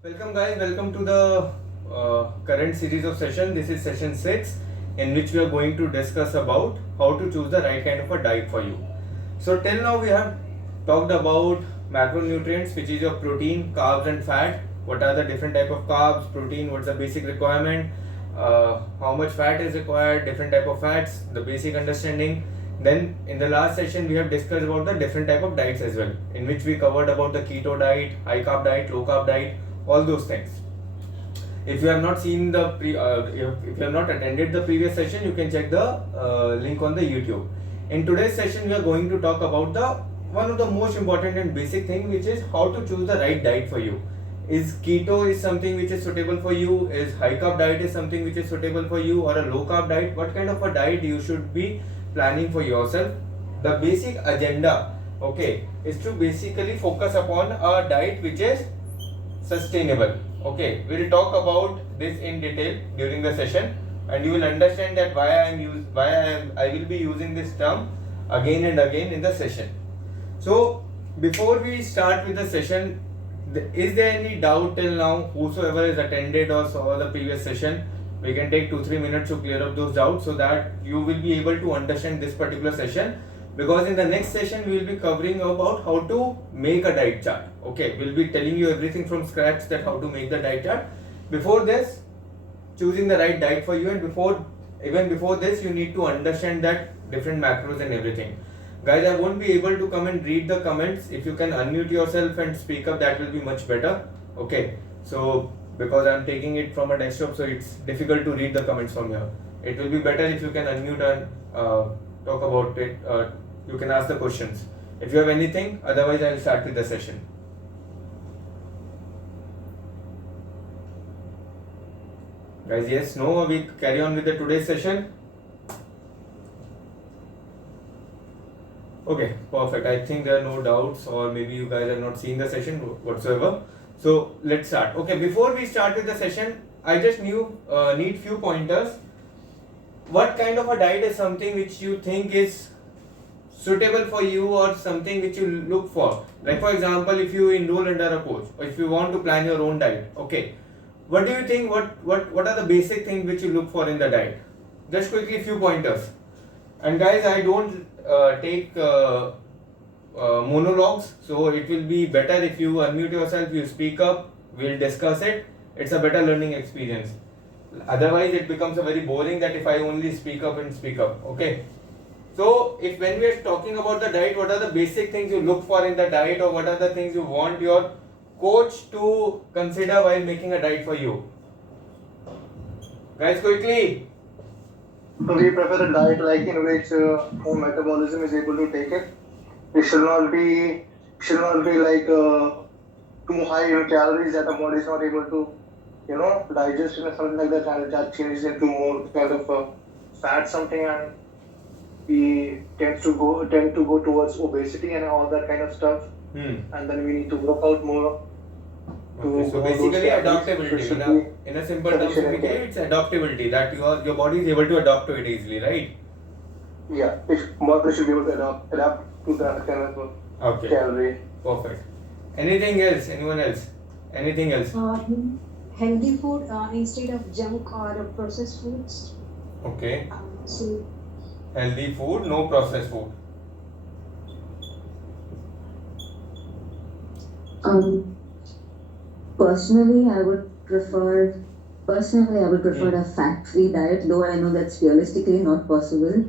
Welcome guys, welcome to the current series of session. This is session 6 in which we are going to discuss about how to choose the right kind of a diet for you. So till now we have talked about macronutrients, which is your protein, carbs and fat. What are the different type of carbs, protein, what's the basic requirement, how much fat is required, different type of fats, the basic understanding. Then in the last session we have discussed about the different type of diets as well, in which we covered about the keto diet, high carb diet, low carb diet, all those things. If you have not seen the if you have not attended the previous session, you can check the link on the YouTube. In today's session we are going to talk about the one of the most important and basic thing, which is how to choose the right diet for you. Is keto is something which is suitable for you? Is high carb diet is something which is suitable for you, or a low carb diet? What kind of a diet you should be planning for yourself? The basic agenda, okay, is to basically focus upon a diet which is sustainable. Okay, we will talk about this in detail during the session, and you will understand that I will be using this term again and again in the session. So before we start with the session, is there any doubt till now? Whosoever has attended or saw the previous session, we can take 2-3 minutes to clear up those doubts so that you will be able to understand this particular session, because in the next session we will be covering about how to make a diet chart. Okay, we'll be telling you everything from scratch, that how to make the diet chart. Before this, choosing the right diet for you, and before this you need to understand that different macros and everything. Guys, I won't be able to come and read the comments. If you can unmute yourself and speak up, that will be much better. Okay, so because I'm taking it from a desktop, so it's difficult to read the comments from here. It will be better if you can unmute and talk about it. You can ask the questions if you have anything. Otherwise, I'll start with the session. Guys, yes, no, we carry on with the today's session. Okay, perfect. I think there are no doubts, or maybe you guys have not seen the session whatsoever. So let's start. Okay, before we start with the session, I just need few pointers. What kind of a diet is something which you think is suitable for you, or something which you look for? Like for example, if you enroll under a coach, or if you want to plan your own diet, okay, what do you think? What are the basic things which you look for in the diet? Just quickly few pointers. And guys, I don't take monologues, so it will be better if you unmute yourself, you speak up, we'll discuss it. It's a better learning experience. Otherwise it becomes a very boring that if I only speak up and speak up. Okay, so if when we are talking about the diet, what are the basic things you look for in the diet, or what are the things you want your coach to consider while making a diet for you? Guys, quickly. We prefer a diet like in which our metabolism is able to take it. It should not be like too high in calories that the body is not able to, digest and something like that, and that changes into more kind of fat something, and we tend to go towards obesity and all that kind of stuff. And then we need to work out more. Okay, so basically adaptability. In a simple terms, it's adaptability, that your body is able to adapt to it easily, right? Yeah, body should be able to adapt to that kind of calorie. Perfect. Anything else? Anyone else? Anything else? Healthy food instead of junk or processed foods. Okay. So Healthy food, no processed food. Personally, I would prefer a fat-free diet, though I know that's realistically not possible.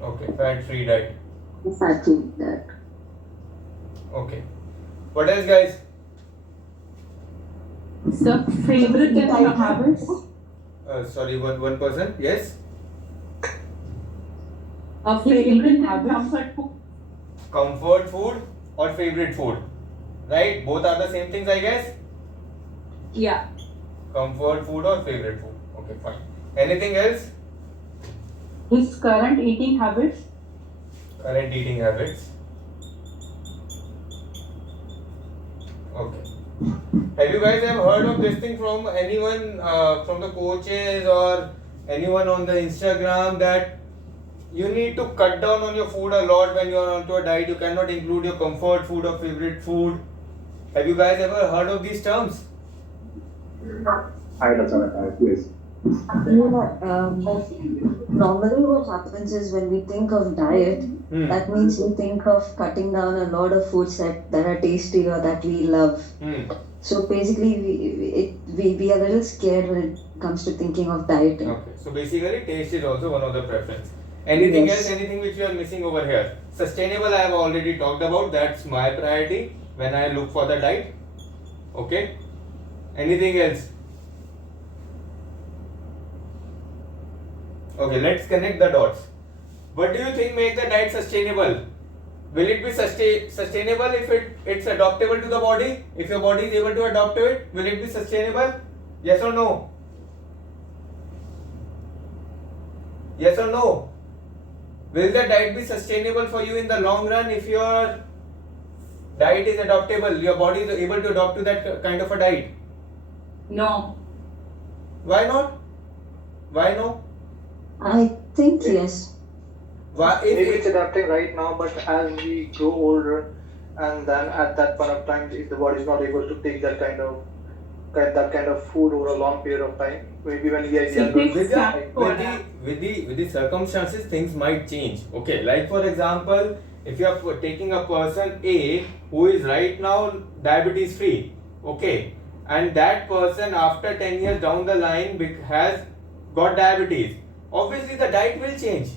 Okay, fat-free diet. Fat-free diet. Okay. What else, guys? So, favorite diet habits? Sorry, one person. Yes. A favorite comfort food. Comfort food or favorite food, right? Both are the same things, I guess. Yeah. Comfort food or favorite food. Okay, fine. Anything else? His current eating habits. Current eating habits. Okay. Have you guys ever heard of this thing from anyone, from the coaches or anyone on the Instagram, that you need to cut down on your food a lot when you are onto a diet? You cannot include your comfort food or favorite food. Have you guys ever heard of these terms? I understand that, yes. Normally what happens is when we think of diet, Hmm. that means we think of cutting down a lot of foods that are tasty or that we love. Hmm. So basically, we are a little scared when it comes to thinking of dieting. Okay, so basically taste is also one of the preference. Anything Yes. else, anything which you are missing over here? Sustainable I have already talked about, that's my priority when I look for the diet. Okay, anything else? Okay, let's connect the dots. What do you think make the diet sustainable? Will it be sustainable if it's adaptable to the body? If your body is able to adapt to it, will it be sustainable? Yes or no? Yes or no? Will the diet be sustainable for you in the long run if your diet is adaptable, your body is able to adapt to that kind of a diet? No. Why not? Why no? I think yes. Why, Maybe it's adapting right now, but as we grow older, and then at that point of time, if the body is not able to take that kind of food over a long period of time, maybe when we are So younger, it with takes the, time to with the adapt. with the circumstances, things might change. Okay, like for example, if you are taking a person A who is right now diabetes free, okay, and that person after 10 years down the line has got diabetes, obviously the diet will change.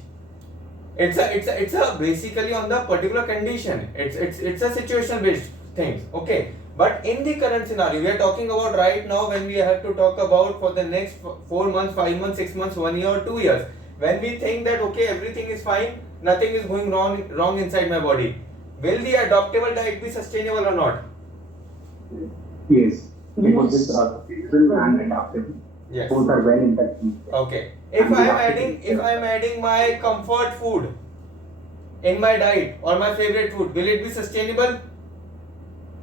It's a basically on the particular condition. It's a situation based thing. Okay, but in the current scenario we are talking about right now, when we have to talk about for the next 4 months, 5 months, 6 months, 1 year or 2 years, when we think that okay, everything is fine, nothing is going wrong inside my body, will the adaptable diet be sustainable or not? Yes. Because Yes. this seasonal and adaptable, Yes. both are well interconnected. Okay. If I am adding my comfort food in my diet or my favorite food, will it be sustainable?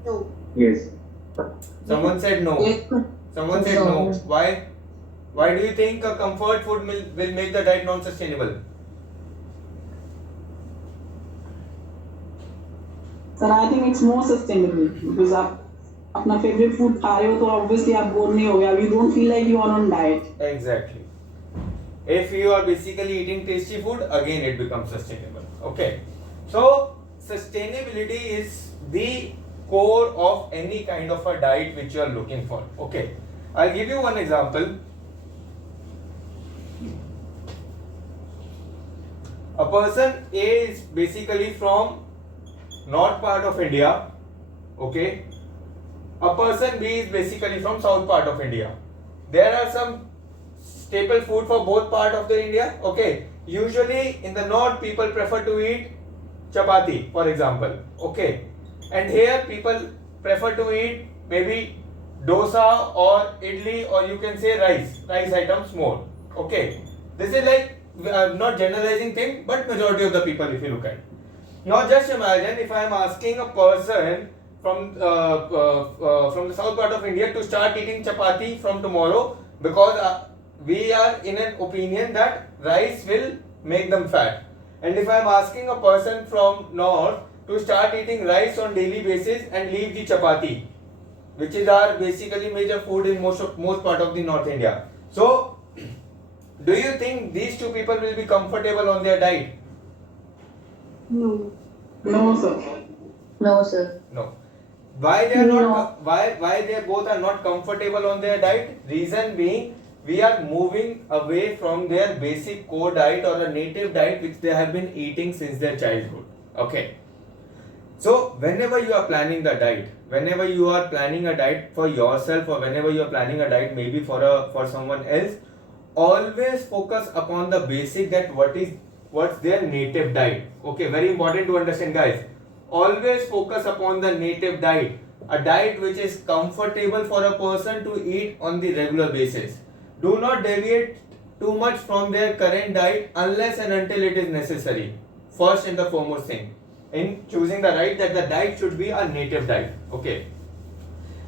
No. Yes. Someone said no. Someone said no. No. Why? Why do you think a comfort food will make the diet non-sustainable? Sir, I think it's more sustainable because आप अपना favorite food खा रहे हो तो obviously आप bore नहीं हो गया. You don't feel like you are on diet. Exactly. If you are basically eating tasty food, again it becomes sustainable. Okay. So sustainability is the core of any kind of a diet which you are looking for. Okay. I'll give you one example. A person A is basically from north part of India. Okay. A person B is basically from south part of India. There are some staple food for both part of the India. Okay. Usually in the north people prefer to eat chapati, for example. Okay. And here people prefer to eat maybe dosa or idli, or you can say rice items more. Okay. This is like not generalizing thing, but majority of the people if you look at. Now just imagine if I am asking a person from the south part of India to start eating chapati from tomorrow, because we are in an opinion that rice will make them fat. And if I am asking a person from north to start eating rice on daily basis and leave the chapati, which is our basically major food in most part of the North India. So do you think these two people will be comfortable on their diet? No. No, sir. No, sir. No. Why they are not? Why they both are not comfortable on their diet? Reason being, we are moving away from their basic core diet or a native diet which they have been eating since their childhood. Okay. So whenever you are planning the diet, whenever you are planning a diet for yourself, or whenever you are planning a diet maybe for someone else, always focus upon the basic, that what's their native diet. Okay, very important to understand, guys. Always focus upon the native diet, a diet which is comfortable for a person to eat on the regular basis. Do not deviate too much from their current diet unless and until it is necessary. First and the foremost thing in choosing the diet, that the diet should be a native diet. Okay.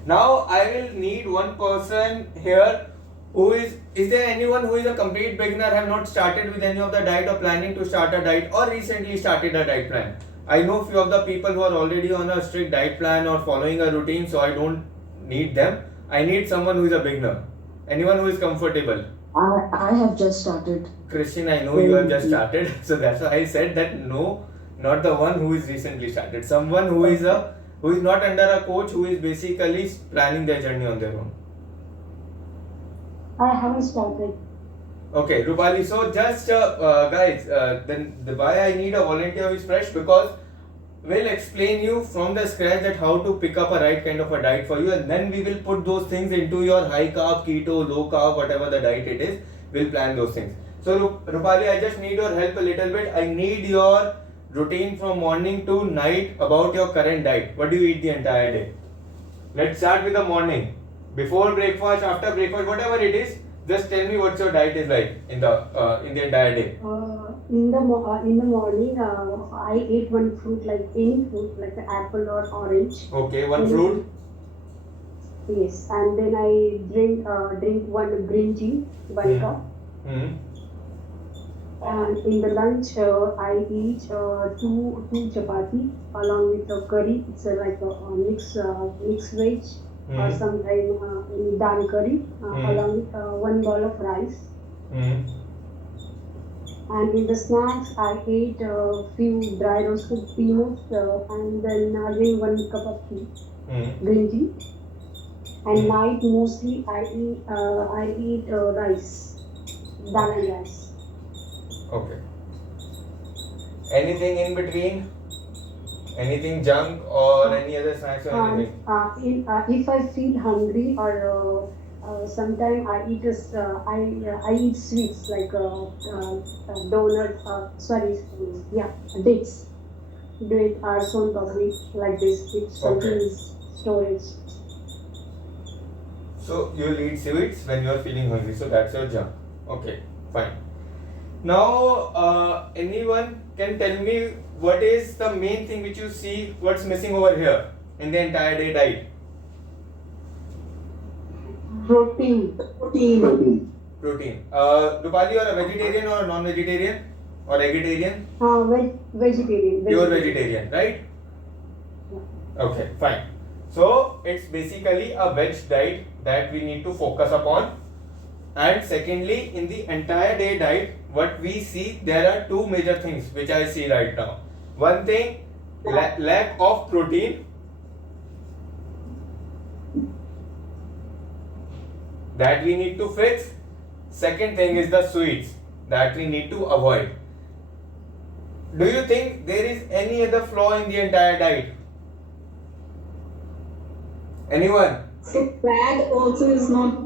Now I will need one person here who is there anyone who is a complete beginner, have not started with any of the diet or planning to start a diet or recently started a diet plan? I know few of the people who are already on a strict diet plan or following a routine, so I don't need them. I need someone who is a beginner. Anyone who is comfortable. I have just started. Christian, I know you have just started, so that's why I said that no, not the one who is recently started. Someone who is not under a coach, who is basically planning their journey on their own. I haven't started. Okay, Rupali. So just guys, then why I need a volunteer who is fresh, because we'll explain you from the scratch that how to pick up a right kind of a diet for you, and then we will put those things into your high carb, keto, low carb, whatever the diet it is. We'll plan those things. So Rupali, I just need your help a little bit. I need your routine from morning to night about your current diet. What do you eat the entire day? Let's start with the morning. Before breakfast, after breakfast, whatever it is, just tell me what's your diet is like in the entire day. In the morning, I eat one fruit, like any fruit, like an apple or orange. Okay, one fruit. Yes, and then I drink one green tea, one cup. Hmm. And in the lunch, I eat two chapati along with a curry. It's like a mixed veg, or sometimes dal curry along with one bowl of rice. And in the snacks, I ate a few dry roasted peanuts and then again one cup of tea, green tea. And night mostly I eat rice, dal and rice. Okay. Anything in between? Anything junk or any other snacks or anything? If I feel hungry or sometimes I eat sweets like donuts. Dates or son papdi, like this. If something is storage. So you'll eat sweets when you're feeling hungry. So that's your junk. Okay, fine. Now, anyone can tell me what is the main thing which you see, what's missing over here in the entire day diet? Protein. Protein. Rupali, you are a vegetarian or a non-vegetarian or vegetarian? Vegetarian. Pure vegetarian, right? Okay, fine. So it's basically a veg diet that we need to focus upon. And secondly, in the entire day diet, what we see, there are two major things which I see right now. One thing, lack of protein. That we need to fix. Second thing is the sweets that we need to avoid. Do you think there is any other flaw in the entire diet? Anyone? So fat also is not.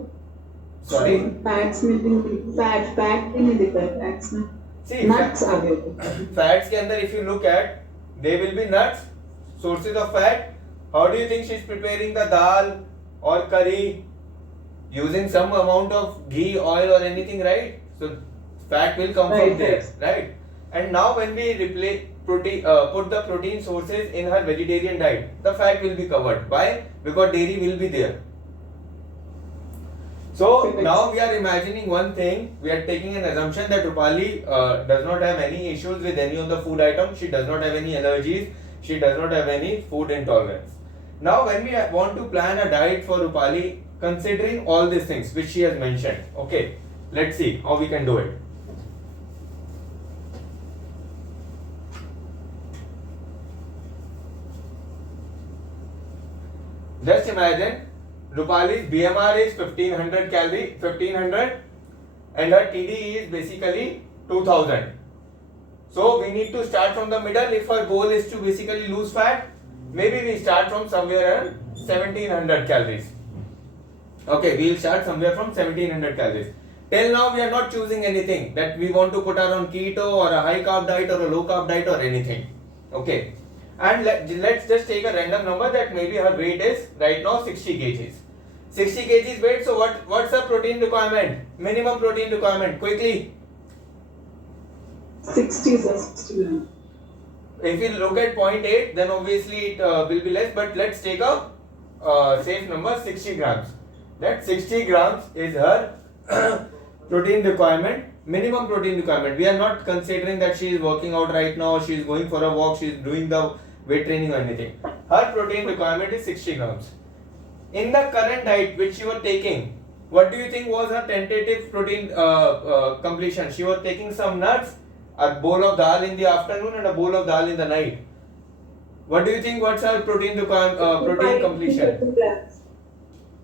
Sorry? Fats में भी fat भी नहीं दिखता है fats में. See, Nuts आ गए. fats के अंदर if you look at, they will be nuts, sources of fat. How do you think she is preparing the dal or curry? Using some amount of ghee, oil or anything, right? So fat will come from there, right? And now when we replace protein, put the protein sources in her vegetarian diet, the fat will be covered. Why? Because dairy will be there. So now we are imagining one thing. We are taking an assumption that Rupali does not have any issues with any of the food items. She does not have any allergies. She does not have any food intolerance. Now when we want to plan a diet for Rupali, considering all these things which she has mentioned, okay, let's see how we can do it. Just imagine Rupali's BMR is 1500 calorie, 1500, and her TDE is basically 2000. So we need to start from the middle. If our goal is to basically lose fat, maybe we start from somewhere around 1700 calories. Okay, we will start somewhere from 1700 calories. Till now we are not choosing anything that we want to put her on keto or a high carb diet or a low carb diet or anything. Okay. And let's just take a random number that maybe her weight is right now 60 kgs. 60 kgs weight, so what's the protein requirement? Minimum protein requirement, quickly. 60 is 60. If you look at 0.8, then obviously it will be less, but let's take a safe number, 60 grams. That 60 grams is her protein requirement. minimum protein requirement. We are not considering that she is working out right now, she is going for a walk, she is doing the weight training or anything. Her protein requirement is 60 grams. In the current diet which she was taking, what do you think was her tentative protein completion? She was taking some nuts, a bowl of dal in the afternoon and a bowl of dal in the night. What do you think? What's her protein protein completion?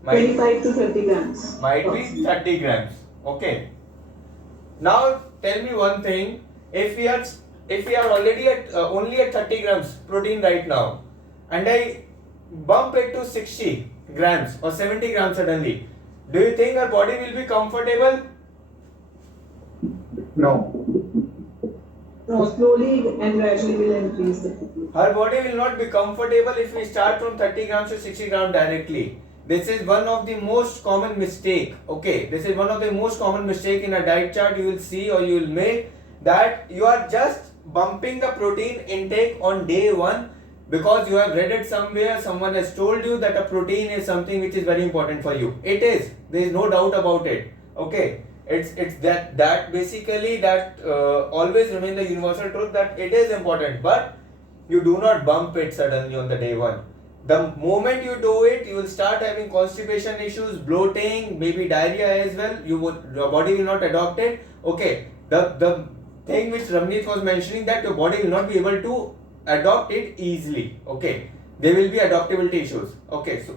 25 to 30 grams. Might be 30 grams. Okay. Now tell me one thing. If we are already at only at 30 grams protein right now, and I bump it to 60 grams or 70 grams suddenly, do you think her body will be comfortable? No. No, slowly and gradually will increase the. Her body will not be comfortable if we start from 30 grams to 60 grams directly. This is one of the most common mistake. Okay, this is one of the most common mistake in a diet chart you will see or you will make, that you are just bumping the protein intake on day 1 because you have read it somewhere, someone has told you that a protein is something which is very important for you. It is, there is no doubt about it. Okay, it's that basically that always remain the universal truth that it is important, but you do not bump it suddenly on the day 1. The moment you do it, you will start having constipation issues, bloating, maybe diarrhea as well. Your body will not adopt it. Okay, the thing which Ramneet was mentioning, that your body will not be able to adopt it easily. Okay, there will be adaptability issues. Okay, so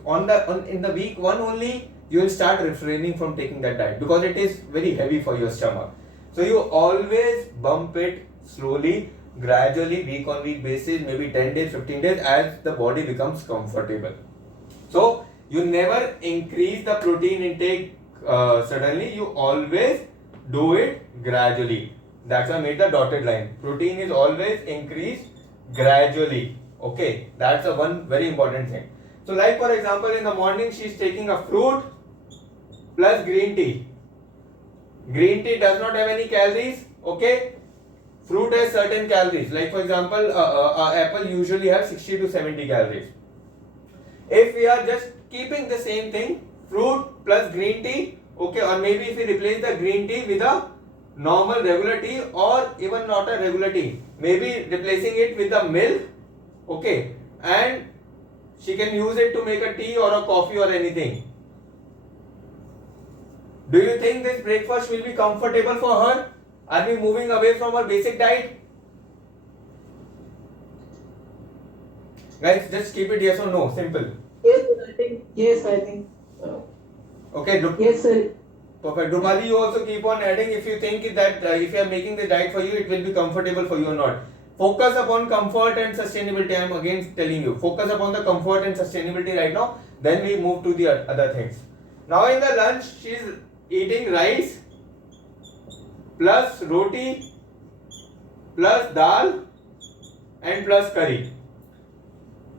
in the week 1 only, you will start refraining from taking that diet because it is very heavy for your stomach. So you always bump it slowly, gradually, week on week basis, maybe 10 days, 15 days, as the body becomes comfortable. So you never increase the protein intake suddenly, you always do it gradually. That's why I made the dotted line. Protein is always increased gradually. Okay, that's a one very important thing. So like for example, in the morning she is taking a fruit plus green tea. Green tea does not have any calories. Okay, fruit has certain calories. Like for example, apple usually has 60 to 70 calories. If we are just keeping the same thing, fruit plus green tea, okay, or maybe if we replace the green tea with a normal regular tea or even not a regular tea, maybe replacing it with the milk, okay, and she can use it to make a tea or a coffee or anything. Do you think this breakfast will be comfortable for her? Are we moving away from her basic diet? Guys, just keep it yes or no, simple. Yes, I think. Okay, Yes, sir. perfect. Drupali, you also keep on adding if you think that if you are making the diet for you, it will be comfortable for you or not. Focus upon comfort and sustainability. I am again telling you, focus upon the comfort and sustainability right now. Then we move to the other things. Now in the lunch, she is eating rice plus roti plus dal and plus curry.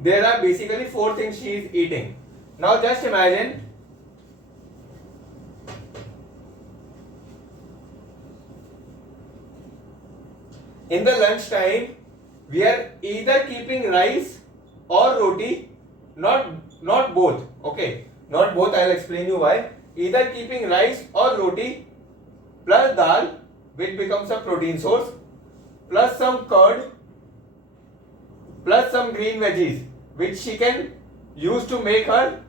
There are basically 4 things she is eating. Now just imagine in the lunch time we are either keeping rice or roti, not both. Okay, not both. I'll explain you why. Either keeping rice or roti plus dal, which becomes a protein source, plus some curd, plus some green veggies, which she can use to make her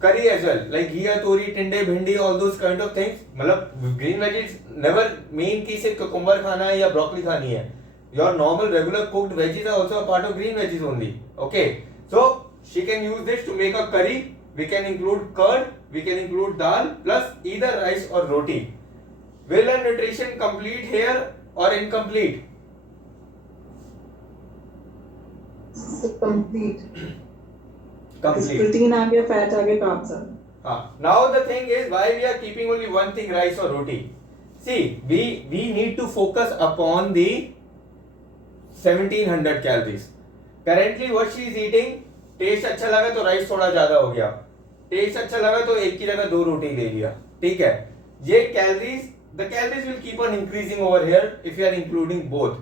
curry as well, like ghee, tori, tinde, bhindi, all those kind of things. मतलब green veggies never mean कि सिर्फ cucumber खाना है या broccoli खानी है. Your normal regular cooked veggies are also a part of green veggies only. Okay, so she can use this to make a curry. We can include curd, we can include dal plus either rice or roti. Will her nutrition complete here or incomplete? Complete. Complete. Protein आ गया, fat आ गया, carbs आ गया. Now the thing is, why we are keeping only one thing, rice or roti? See, we need to focus upon the 1700 calories. Currently what she is eating, taste अच्छा लगा तो rice थोड़ा ज्यादा हो गया, test अच्छा लगा तो एक की जगह 2 रोटी ले लिया. ठीक है, ये calories, the calories will keep on increasing over here if you are including both.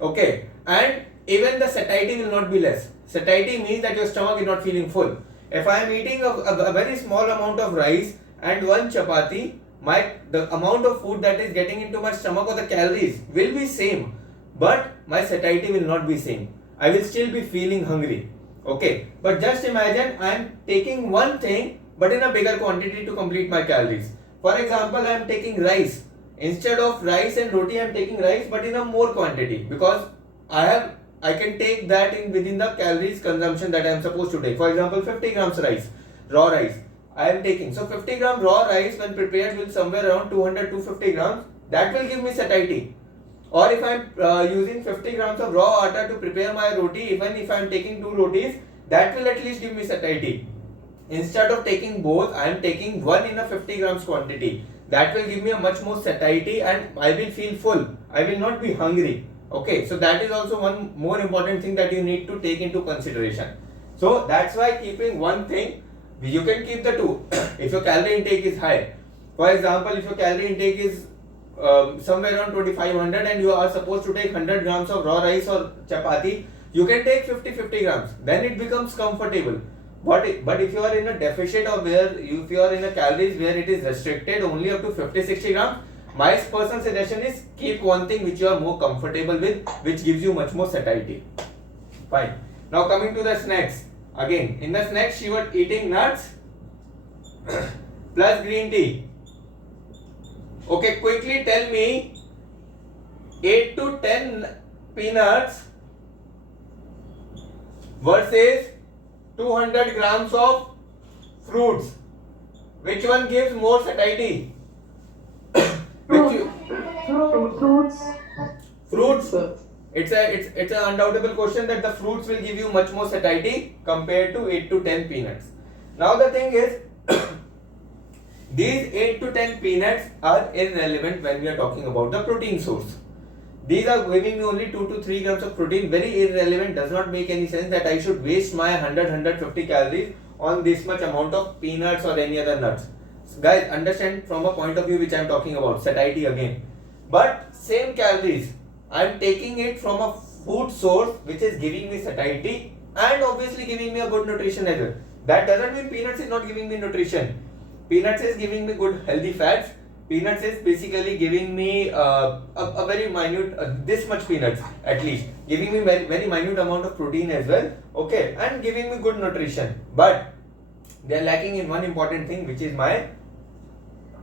Okay, and even the satiety will not be less. Satiety means that your stomach is not feeling full. If I am eating a very small amount of rice and 1 chapati, the amount of food that is getting into my stomach or the calories will be same, but my satiety will not be same. I will still be feeling hungry. Okay, but just imagine I am taking one thing but in a bigger quantity to complete my calories. For example, I am taking rice. Instead of rice and roti, I am taking rice but in a more quantity, because I can take that in within the calories consumption that I am supposed to take. For example, 50 grams rice, raw rice I am taking. So 50 gram raw rice when prepared will somewhere around 200-250 grams. That will give me satiety. Or if I am using 50 grams of raw atta to prepare my roti, even if I am taking 2 rotis, that will at least give me satiety. Instead of taking both, I am taking one in a 50 grams quantity. That will give me a much more satiety and I will feel full. I will not be hungry. Okay, so that is also one more important thing that you need to take into consideration. So that's why keeping one thing, you can keep the two. If your calorie intake is high, for example, if your calorie intake is somewhere around 2500 and you are supposed to take 100 grams of raw rice or chapati, you can take 50 grams. Then it becomes comfortable. But if you are in a deficit or if you are in a calories where it is restricted only up to 50-60 grams, my personal suggestion is keep one thing which you are more comfortable with, which gives you much more satiety. Fine. Now coming to the snacks. Again, in the snacks she was eating nuts plus green tea. Okay, quickly tell me 8 to 10 peanuts versus 200 grams of fruits. Which one gives more satiety? Fruits. Fruits. It's an undoubtable question that the fruits will give you much more satiety compared to 8 to 10 peanuts. Now the thing is, these 8 to 10 peanuts are irrelevant when we are talking about the protein source. These are giving me only 2 to 3 grams of protein. Very irrelevant. Does not make any sense that I should waste my 100-150 calories on this much amount of peanuts or any other nuts. So guys, understand from a point of view which I am talking about, satiety again. But same calories, I am taking it from a food source which is giving me satiety and obviously giving me a good nutrition as well. That doesn't mean peanuts is not giving me nutrition. Peanuts is giving me good healthy fats. Peanuts is basically giving me a very minute, this much peanuts at least, giving me very minute amount of protein as well, okay, and giving me good nutrition. But they are lacking in one important thing, which is my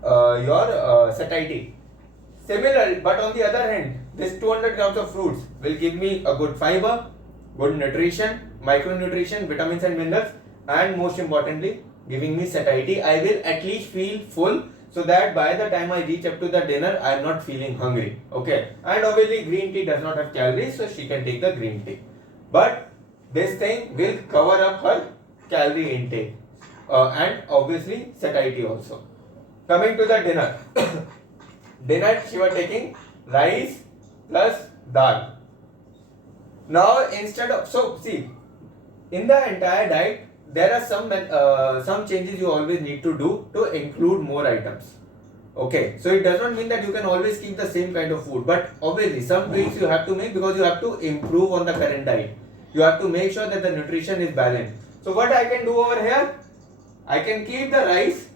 your satiety. Similarly, but on the other hand, this 200 grams of fruits will give me a good fiber, good nutrition, micronutrition, vitamins and minerals, and most importantly, giving me satiety. I will at least feel full, so that by the time I reach up to the dinner, I am not feeling hungry. Okay, and obviously green tea does not have calories, so she can take the green tea. But this thing will cover up her calorie intake and obviously satiety also. Coming to the dinner. Dinner she was taking rice plus dal. Now instead of, so see, in the entire diet there are some changes you always need to do to include more items. Okay, so it does not mean that you can always keep the same kind of food, but obviously some tweaks you have to make because you have to improve on the current diet. You have to make sure that the nutrition is balanced. So what I can do over here, I can keep the rice,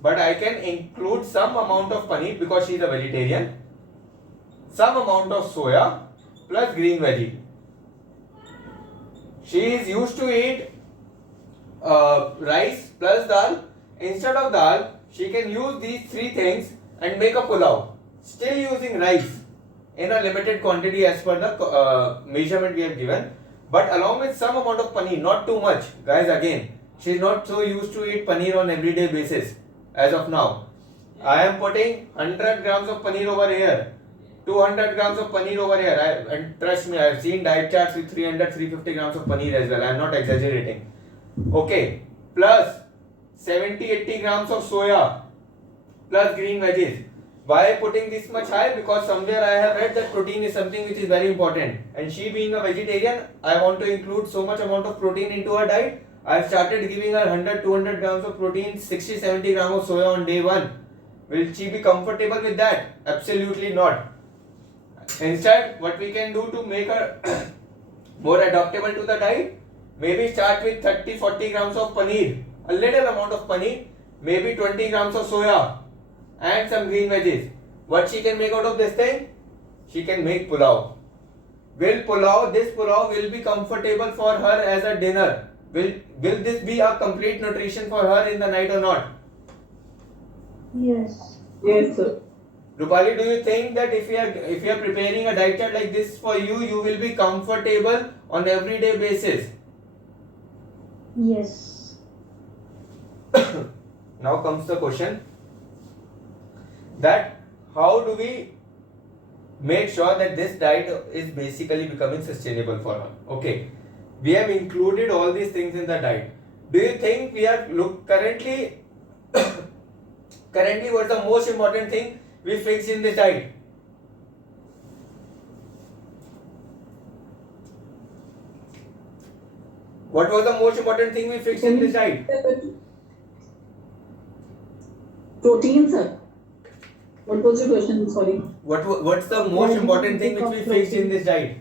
but I can include some amount of paneer because she is a vegetarian, some amount of soya plus green veggie. She is used to eat rice plus dal. Instead of dal, she can use these three things and make a pulao, still using rice in a limited quantity as per the measurement we have given, but along with some amount of paneer, not too much. Guys, again, she is not so used to eat paneer on everyday basis as of now. I am putting 100 grams of paneer over here, 200 grams of paneer over here, and trust me, I have seen diet charts with 300-350 grams of paneer as well. I am not exaggerating. Okay, plus 70-80 grams of soya plus green veggies. Why putting this much high? Because somewhere I have read that protein is something which is very important, and she being a vegetarian, I want to include so much amount of protein into her diet. I have started giving her 100-200 grams of protein, 60-70 grams of soya on day 1. Will she be comfortable with that? Absolutely not. Instead, what we can do to make her more adaptable to the diet, maybe start with 30-40 grams of paneer, a little amount of paneer, maybe 20 grams of soya, and some green veggies. What she can make out of this thing? She can make pulao. This pulao will be comfortable for her as a dinner? Will this be a complete nutrition for her in the night or not? Yes. Yes, sir. Rupali, do you think that if you are preparing a diet chart like this for you, you will be comfortable on everyday basis? Yes. Now comes the question that how do we make sure that this diet is basically becoming sustainable for her? Okay, we have included all these things in the diet. Do you think we are currently what's the most important thing we fixed in this diet? What was the most important thing we fixed in this diet? Protein, sir. What was your question? Sorry. What's the most important thing which we fixed in this diet?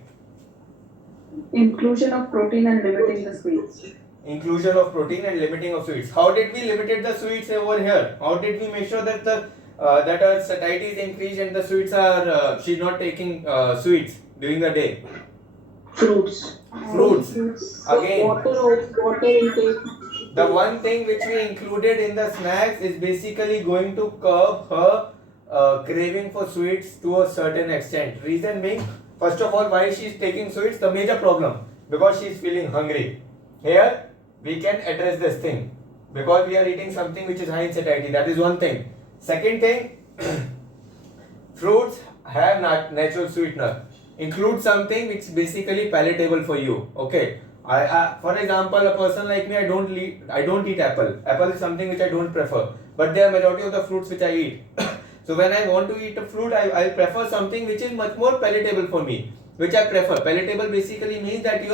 Inclusion of protein and limiting the sweets. Inclusion of protein and limiting of sweets. How did we limited the sweets over here? How did we make sure that that her satiety is increased and the sweets are she's not taking sweets during the day? Fruits. Fruits. Again, Water intake. the one thing which we included in the snacks is basically going to curb her craving for sweets to a certain extent. Reason being, first of all, why she's taking sweets, the major problem, because she's feeling hungry. Here, we can address this thing because we are eating something which is high in satiety. That is one thing. Second thing, fruits have natural sweetener. Include something which is basically palatable for you. Okay. For example, a person like me, I don't eat apple. Apple is something which I don't prefer. But there are majority of the fruits which I eat. So when I want to eat a fruit, I prefer something which is much more palatable for me. Which I prefer. Palatable basically means that you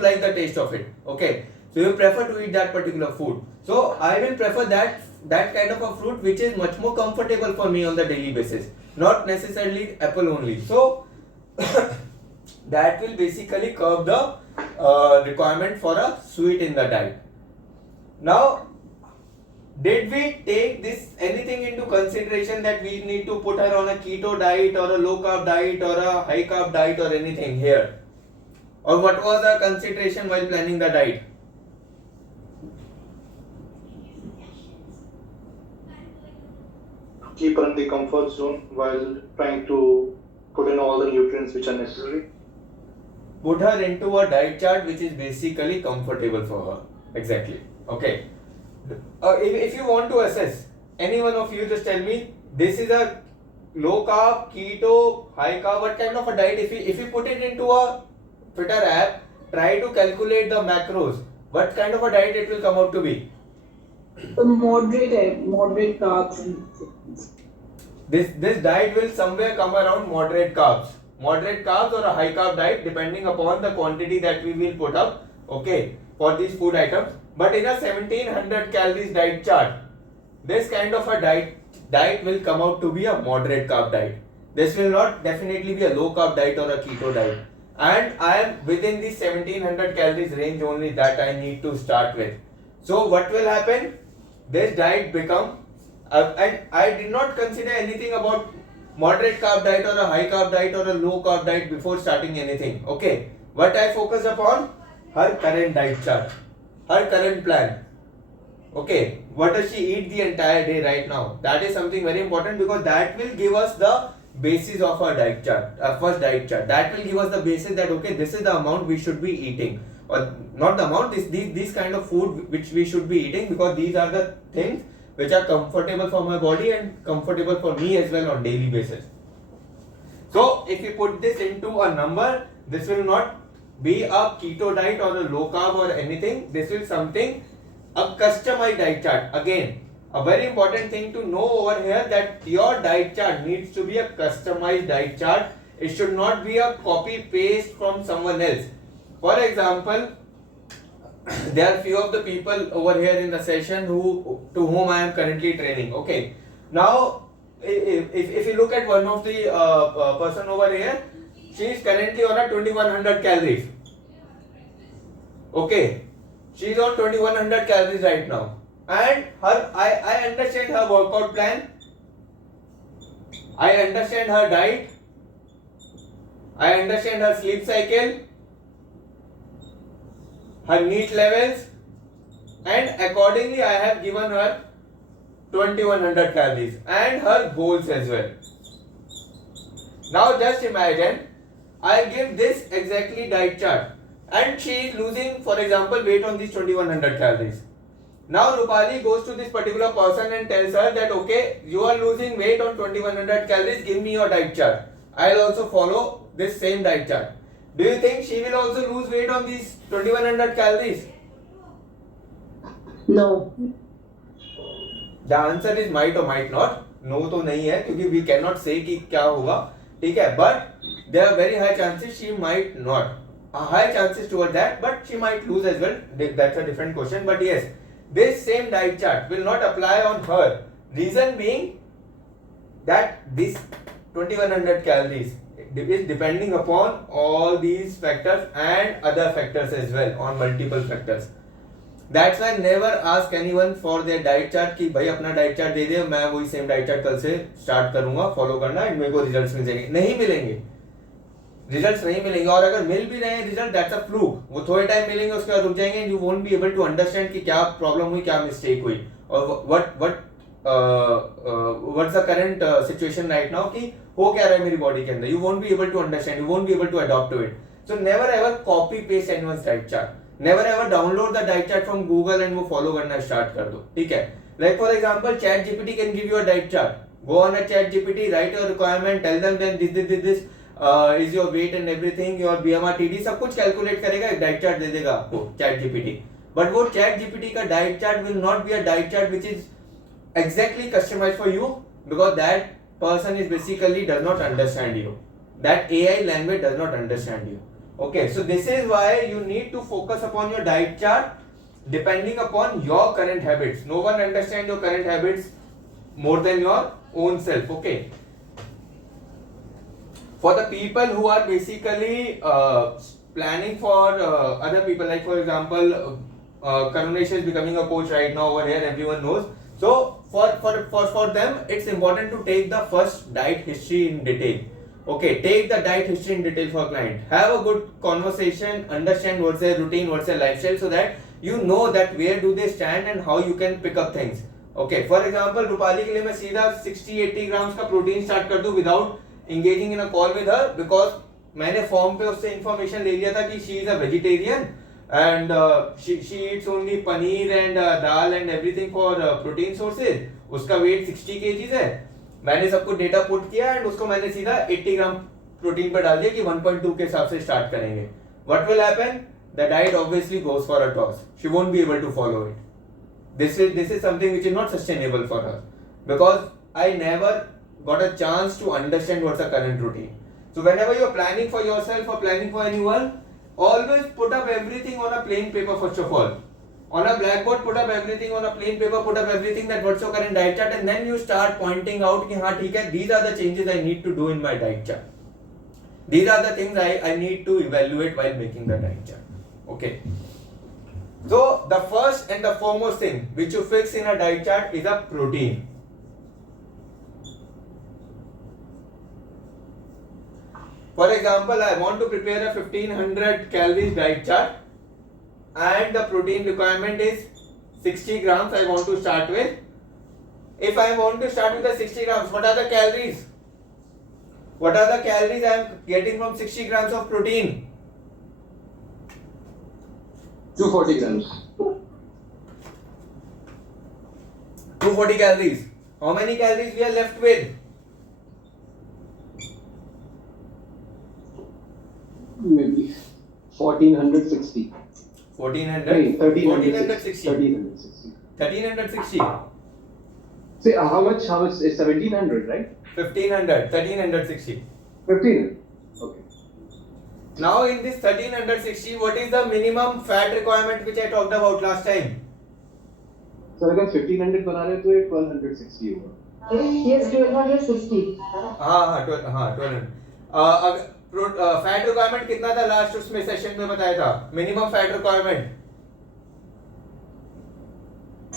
like the taste of it. Okay. So you prefer to eat that particular food. So I will prefer that kind of a fruit which is much more comfortable for me on the daily basis. Not necessarily apple only. So that will basically curb the requirement for a sweet in the diet. Now, did we take anything into consideration that we need to put her on a keto diet or a low carb diet or a high carb diet or anything here? Or what was our consideration while planning the diet? Keep her in the comfort zone while trying to put in all the nutrients which are necessary. Put her into a diet chart which is basically comfortable for her. Exactly. Okay. If you want to assess, any one of you just tell me, this is a low carb, keto, high carb, what kind of a diet? If you put it into a Fitter app, try to calculate the macros. What kind of a diet it will come out to be? Moderate carbs. This diet will somewhere come around moderate carbs. Moderate carbs or a high carb diet depending upon the quantity that we will put up, okay, for these food items. But in a 1700 calories diet chart, this kind of a diet will come out to be a moderate carb diet. This will not definitely be a low carb diet or a keto diet. And I am within the 1700 calories range only that I need to start with. So what will happen? This diet become, and I did not consider anything about moderate carb diet or a high carb diet or a low carb diet before starting anything. Okay. What I focus upon? Her current diet chart. Her current plan. Okay. What does she eat the entire day right now? That is something very important because that will give us the basis of our diet chart. First diet chart. That will give us the basis that okay, this is the amount we should be eating. Or not the amount, these kind of food which we should be eating because these are the things which are comfortable for my body and comfortable for me as well on daily basis. So if you put this into a number, this will not be a keto diet or a low carb or anything. This will something, a customized diet chart. Again, a very important thing to know over here that your diet chart needs to be a customized diet chart. It should not be a copy paste from someone else. For example, there are few of the people over here in the session to whom I am currently training. Okay. Now, if you look at one of the person over here, she is currently on a 2100 calories. Okay. She is on 2100 calories right now. And I understand her workout plan. I understand her diet, I understand her sleep cycle, her NEAT levels, and accordingly I have given her 2100 calories and her goals as well. Now just imagine I give this exactly diet chart and she is losing, for example, weight on these 2100 calories. Now Rupali goes to this particular person and tells her that okay, you are losing weight on 2100 calories, give me your diet chart. I'll also follow this same diet chart. Do you think she will also lose weight on these 2100 calories? No. The answer is might or might not. No तो नहीं है क्योंकि we cannot say कि क्या होगा, ठीक है? But there are very high chances she might not. High chances toward that, but she might lose as well. That's a different question. But yes, this same diet chart will not apply on her. Reason being that this 2100 calories is depending upon all these factors and other factors as well, on multiple factors. That's why never ask anyone for their diet chart कि भाई अपना diet chart दे दे, मैं वही same diet chart कल से start करूंगा, follow करना and मेरे को results मिल जाएंगे. नहीं मिलेंगे, रिजल्ट्स नहीं मिलेंगे. और अगर मिल भी रहे हैं रिजल्ट, दैट्स अ फ्लूक. वो थोड़े टाइम मिलेंगे, उसके बाद रुक जाएंगे. You won't be able to understand कि क्या प्रॉब्लम हुई, क्या मिस्टेक हुई, और what's the current situation right now कि हो क्या रहा है मेरी बॉडी के अंदर. You won't be able to understand, you won't be able to adopt to it. So never ever copy paste anyone's diet chart. Never ever download the diet chart from Google and वो follow करना start कर दो, ठीक है? Like for example ChatGPT can give you a diet chart. Go on a ChatGPT, write your requirement, tell them this is your weight and everything, your BMR TD सब कुछ calculate करेगा, एक diet chart दे देगा आपको chat GPT. But वो chat GPT का diet chart will not be a diet chart which is exactly customized for you, because that person is basically does not understand you. That AI language does not understand you. Okay, so this is why you need to focus upon your diet chart depending upon your current habits. No one understands your current habits more than your own self. Okay. For the people who are basically planning for other people, like for example, Karunesh is becoming a coach right now over here, everyone knows. So for them, it's important to take the first diet history in detail. Okay, take the diet history in detail for a client. Have a good conversation, understand what's their routine, what's their lifestyle, so that you know that where do they stand and how you can pick up things. Okay, for example, Rupali के लिए मैं सीधा 60-80 grams का protein start कर दूं without engaging in a call with her, because मैंने form पे उससे इंफॉर्मेशन ले लिया था कि she is a vegetarian and she eats only paneer and dal and everything for protein sources. उसका weight 60 kgs है. मैंने सबको डेटा पुट किया एंड उसको मैंने सीधा 80 ग्राम प्रोटीन पर डाल दिया कि 1.2 के हिसाब से स्टार्ट करेंगे. What will happen? The diet obviously goes for a toss. She won't be able to follow it. This is something which is not sustainable for her, because I never got a chance to understand what's the current routine. So whenever you're planning for yourself or planning for anyone, always put up everything on a plain paper first of all. On a blackboard, put up everything on a plain paper, put up everything that what's your current diet chart, and then you start pointing out कि हाँ ठीक है, these are the changes I need to do in my diet chart. These are the things I need to evaluate while making the diet chart. Okay. So the first and the foremost thing which you fix in a diet chart is a protein. For example, I want to prepare a 1500 calories diet chart and the protein requirement is 60 grams I want to start with. If I want to start with the 60 grams, what are the calories? What are the calories I am getting from 60 grams of protein? 240 grams. 240 calories. How many calories we are left with? Maybe 1460. 1400? 1360. 1360. 1360. Say how much is 1700, right? 1500. 1360. 1500. Okay. Now in this 1360, what is the minimum fat requirement which I talked about last time? So अगर 1500 बना रहे तो ये 1260 होगा. Yes, 1260. हाँ 1200. Fat requirement कितना था last उसमें सेशन में बताया था? Minimum fat requirement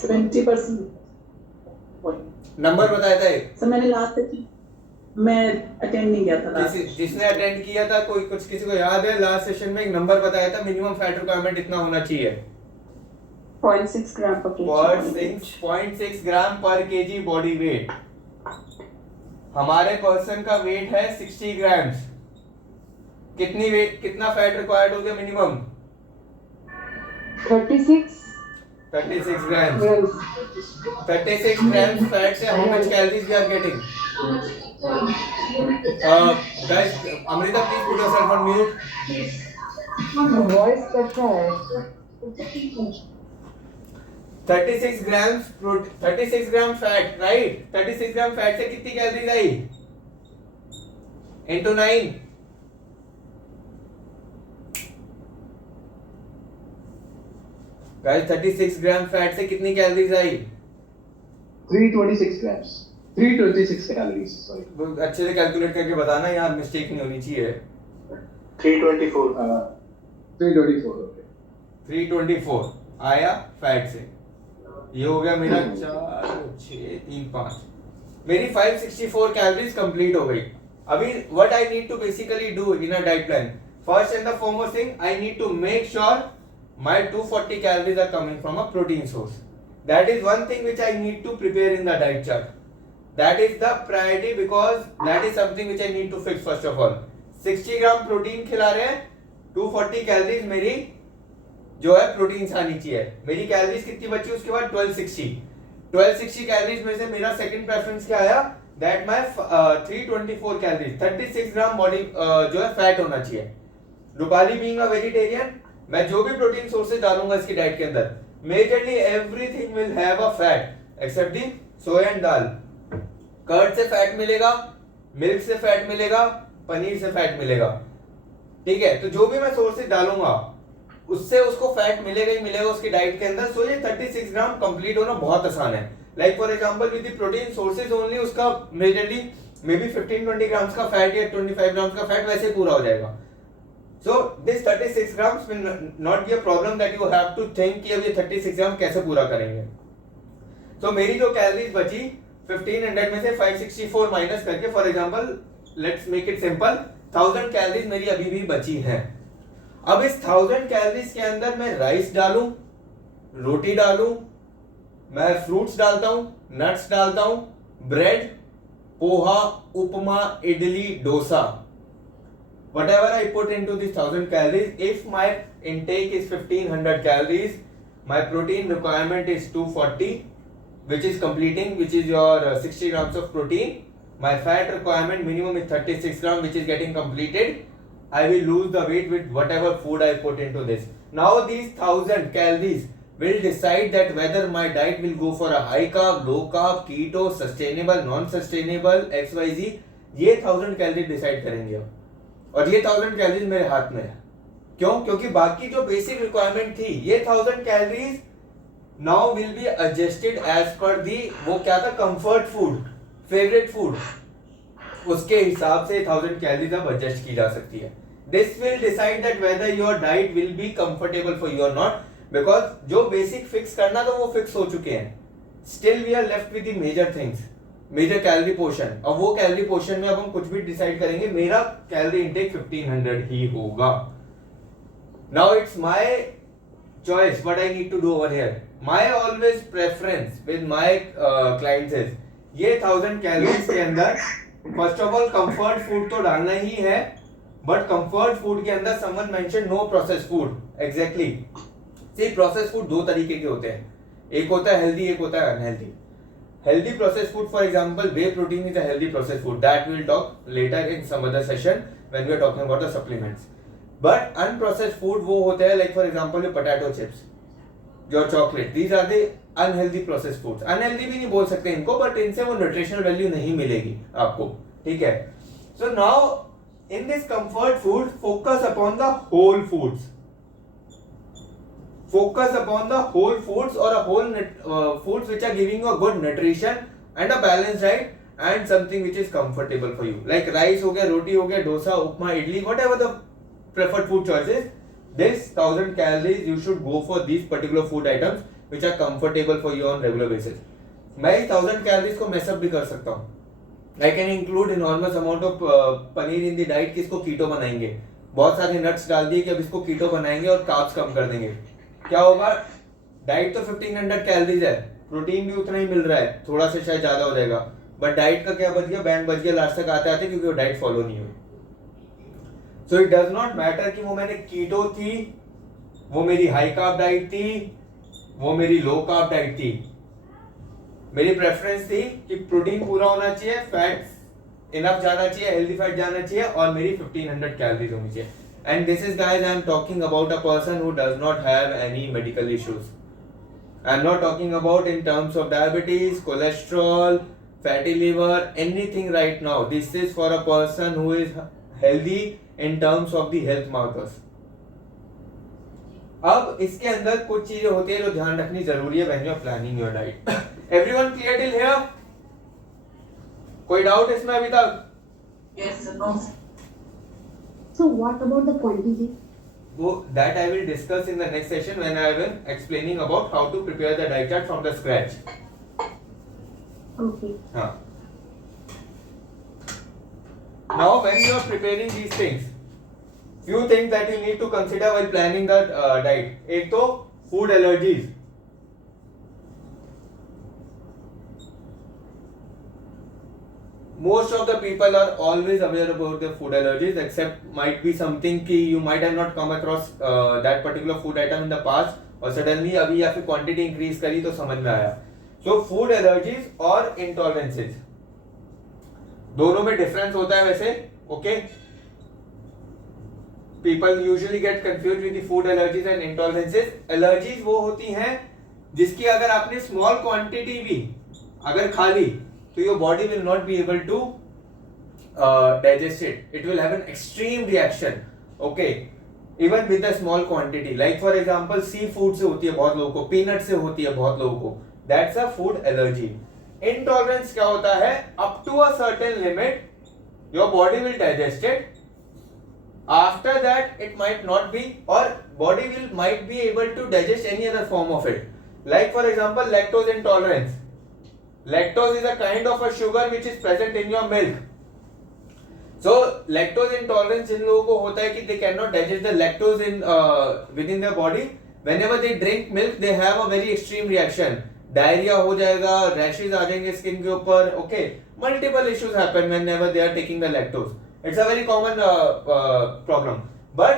20%. नंबर बताया था एक. सर मैंने लास्ट मैं अटेंड नहीं किया था लास्ट। जिसने अटेंड किया था, कोई कुछ किसी को याद है? लास्ट सेशन में एक नंबर बताया था, मिनिमम फैट रिक्वायरमेंट इतना होना चाहिए, 0.6 gram per kg. 0.6 ग्राम पर केजी बॉडी वेट। हमारे पर्सन का वेट है 60 ग्राम्स। कितना फैट रिक्वायर्ड हो गया मिनिमम? 36 grams. 36 grams fat से how much calories we are getting? Guys, Amrita, please put yourself on mute. Voice कैसा है? 36 grams 36 gram fat, right? 36 gram fat से कितनी कैलोरीज आई? Into 9. Guys, 36 ग्राम fat से कितनी कैलोरीज आई? 326 grams. 326 calories. Sorry. अच्छे से calculate करके बताना यार, मिस्टेक नहीं होनी चाहिए। 324. 324. Okay. 324 आया फैट से। ये हो गया मेरा 4 6 3 5, मेरी 564 कैलोरीज कंप्लीट हो गई। अभी what I need to basically do in a diet plan, first and the foremost thing, I need to make sure my 240 calories are coming from a protein source. That is one thing which I need to prepare in the diet chart. That is the priority because that is something which I need to fix first of all. 60 gram protein खिला रहे हैं, 240 calories मेरी जो है protein से आनी चाहिए। मेरी कैलोरीज कितनी बची उसके बाद 1260 कैलोरीज में से मेरा सेकंड प्रेफरेंस क्या आया? That my 324 calories, 36 gram body जो है फैट होना चाहिए। रूपाली बीइंग अ वेजिटेरियन, मैं जो भी प्रोटीन सोर्सेज डालूंगा इसकी डाइट के अंदर, majorly everything will have a fat except the soya and dal. Curd से फैट मिलेगा, मिल्क से फैट मिलेगा, पनीर से फैट मिलेगा, ठीक है? तो जो भी मैं सोर्सेज डालूंगा उससे उसको फैट मिलेगा ही मिलेगा उसकी डाइट के अंदर। सो ये 36 ग्राम कंप्लीट होना बहुत आसान है। Like for example with the protein sources only, उसका मेजरली मे बी 15-20 ग्राम्स का फैट या 25 ग्राम्स का फैट वैसे पूरा हो जाएगा। So this 36 grams will not be a problem that you have to think कि अब ये 36 ग्राम कैसे पूरा करेंगे। So मेरी जो कैलोरीज बची 1500 में से 564 माइनस करके, for example let's make it simple, 1000 calories मेरी अभी भी बची हैं। अब इस 1000 कैलोरीज के अंदर मैं राइस डालूं, रोटी डालूं, मैं फ्रूट्स डालता हूं, नट्स डालता हूं, bread, poha, upma, idli, dosa, whatever I put into these 1000 calories, if my intake is 1500 calories, my protein requirement is 240, which is completing, which is your 60 grams of protein. My fat requirement minimum is 36 grams, which is getting completed. I will lose the weight with whatever food I put into this. Now these 1000 calories will decide that whether my diet will go for a high carb, low carb, keto, sustainable, non-sustainable, XYZ. ये 1000 calories decide करेंगे अब। और ये 1000 calories मेरे हाथ में है। क्यों? क्योंकि बाकी जो बेसिक रिक्वायरमेंट थी, ये 1000 calories now will be adjusted as per the, वो क्या था, कंफर्ट फूड, फेवरेट फूड, उसके हिसाब से 1000 कैलोरीज अब एडजस्ट की जा सकती है। This will decide that whether your diet will be comfortable for you और नॉट, बिकॉज जो बेसिक फिक्स करना था वो फिक्स हो चुके हैं। Still we are left with the major things, major calorie portion. अब वो कैलोरी पोर्शन में अब हम कुछ भी डिसाइड करेंगे, मेरा कैलोरी इंटेक 1500 ही होगा। Now it's my choice what I need to do over here. My always preference with my clients is, ये 1000 कैलोरीज के अंदर first of all comfort food तो डालना ही है, बट कंफर्ट फूड के अंदर someone mention no processed food. Exactly, see processed food दो तरीके के होते हैं, एक होता है हेल्दी, एक होता है unhealthy. Healthy processed food, for example, whey protein is a healthy processed food. That we'll talk later in some other session when we are talking about the supplements. But unprocessed food वो होते हैं, like for example, your potato chips, your chocolate. These are the unhealthy processed foods. Unhealthy भी नहीं बोल सकते इनको, but इनसे वो nutritional value नहीं मिलेगी आपको, ठीक है? So now in this comfort food, focus upon the whole foods. Focus upon the whole foods or a whole foods which are giving you a good nutrition and a balanced diet and something which is comfortable for you. Like rice हो गया, रोटी हो गया, डोसा, उपमा, idli, whatever the preferred food choices. This 1000 calories you should go for these particular food items which are comfortable for you on regular basis. मैं इस 1000 calories को mess up भी कर सकता हूँ, I can include enormous amount of paneer in the diet कि इसको कीटो बनाएंगे, बहुत सारे नट्स डाल दिए कि अब इसको कीटो बनाएंगे और कार्ब्स कम कर देंगे, क्या होगा? डाइट तो 1500 कैलोरीज है, प्रोटीन भी उतना ही मिल रहा है, थोड़ा सा शायद ज्यादा हो जाएगा, बट डाइट का क्या बच गया? बैंक बच गया लास्ट तक आते आते, क्योंकि वो डाइट फॉलो नहीं हुई। So it does not matter कि वो मैंने कीटो थी, वो मेरी हाई कार्ब डाइट थी, वो मेरी लो कार्ब डाइट थी, मेरी प्रेफरेंस थी कि प्रोटीन पूरा होना चाहिए, फैट इनफ जाना चाहिए, हेल्दी फैट जाना चाहिए, और मेरी 1500 कैलोरीज होनी चाहिए। And this is guys I am talking about a person who does not have any medical issues. I am not talking about in terms of diabetes, cholesterol, fatty liver, anything right now. This is for a person who is healthy in terms of the health markers. अब इसके अंदर कुछ चीजें होती है जो ध्यान रखनी जरूरी है when you are planning your diet. Everyone clear till here? कोई डाउट इसमें अभी तक? Yes, no. So what about the quantity? वो that I will discuss in the next session when I will explaining about how to prepare the diet chart from the scratch. Okay. हाँ. Now when you are preparing these things, few things that you need to consider while planning the diet. एक तो food allergies. Most of the people are always aware about their food allergies, except might be something कि you might have not come across that particular food item in the past, और suddenly अभी या फिर quantity increase करी तो समझ में आया. So food allergies और intolerances दोनों में difference होता है वैसे, okay? People usually get confused with the food allergies and intolerances. Allergies वो होती हैं जिसकी अगर आपने small quantity भी अगर खा ली तो your body will not be able to digest it. It will have an extreme reaction. Okay, even with a small quantity. Like for example, seafood से होती है बहुत लोगों को, peanut से होती है बहुत लोगों को. That's a food allergy. Intolerance क्या होता है? Up to a certain limit, your body will digest it. After that, it might not be, or body will might be able to digest any other form of it. Like for example, lactose intolerance. Lactose is a kind of a sugar which is present in your milk. So lactose intolerance इन लोगों को होता है कि they cannot digest the lactose in within their body. Whenever they drink milk, they have a very extreme reaction. Diarrhea हो जाएगा, rashes आ जाएंगे skin के ऊपर. Okay, multiple issues happen whenever they are taking the lactose. It's a very common problem, but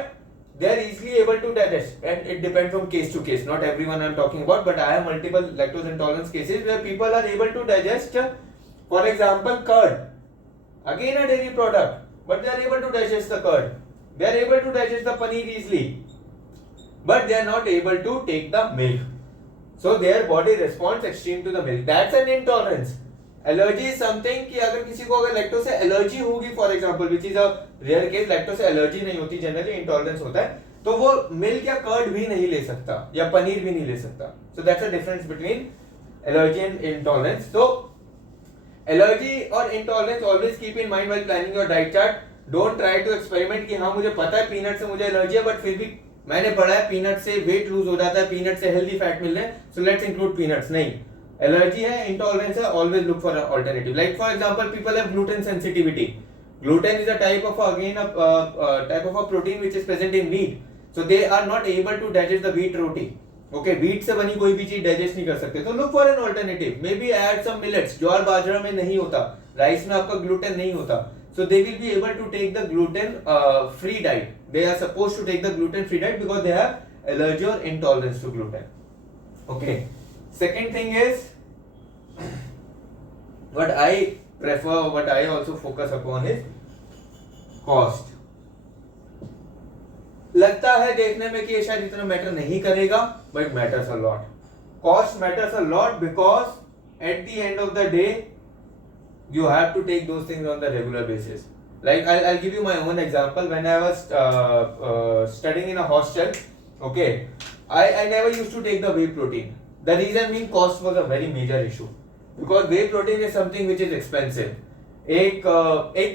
they are easily able to digest, and it depends from case to case. Not everyone I'm talking about, but I have multiple lactose intolerance cases where people are able to digest, for example, curd. Again a dairy product, but they are able to digest the curd. They are able to digest the paneer easily, but they are not able to take the milk. So their body responds extreme to the milk. That's an intolerance. Allergy is something कि अगर किसी को अगर lactose से allergy होगी, for example, which is a rare case, lactose से allergy नहीं होती, जनरली इंटॉलरेंस होता है, तो वो मिल्क या कर्ड भी नहीं ले सकता या पनीर भी नहीं ले सकता. So that's a difference between allergy and intolerance. तो एलर्जी और intolerance always keep in mind while planning your diet chart. Don't try to experiment कि हाँ मुझे पता है पीनट से मुझे एलर्जी है, बट फिर भी मैंने पढ़ा है पीनट से वेट लूज हो जाता है, पीनट से हेल्दी फैट मिल रहे हैं, सो लेट्स इंक्लूड पीनट्स. नहीं, एलर्जी है, इंटॉलरेंस है, always look for alternative. Like for example, people have gluten sensitivity. Gluten is a type of type of a protein which is present in wheat, so they are not able to digest the wheat roti. Okay, wheat से बनी कोई भी चीज digest नहीं कर सकते, तो look for an alternative. Maybe add some millets. ज्वार बाजरा में नहीं होता, राइस में आपका ग्लूटेन नहीं होता, so they will be able to take the gluten free diet. They are supposed to take the gluten free diet because they have allergy or intolerance to gluten. Okay. Second thing is what I prefer, what I also focus upon is cost. लगता है देखने में कि ये शायद इतना matter नहीं करेगा, but matters a lot. Cost matters a lot because at the end of the day you have to take those things on the regular basis. Like I'll give you my own example. When I was studying in a hostel, okay, I never used to take the whey protein. The reason being cost was a very major issue. Because whey protein is something which is expensive. एक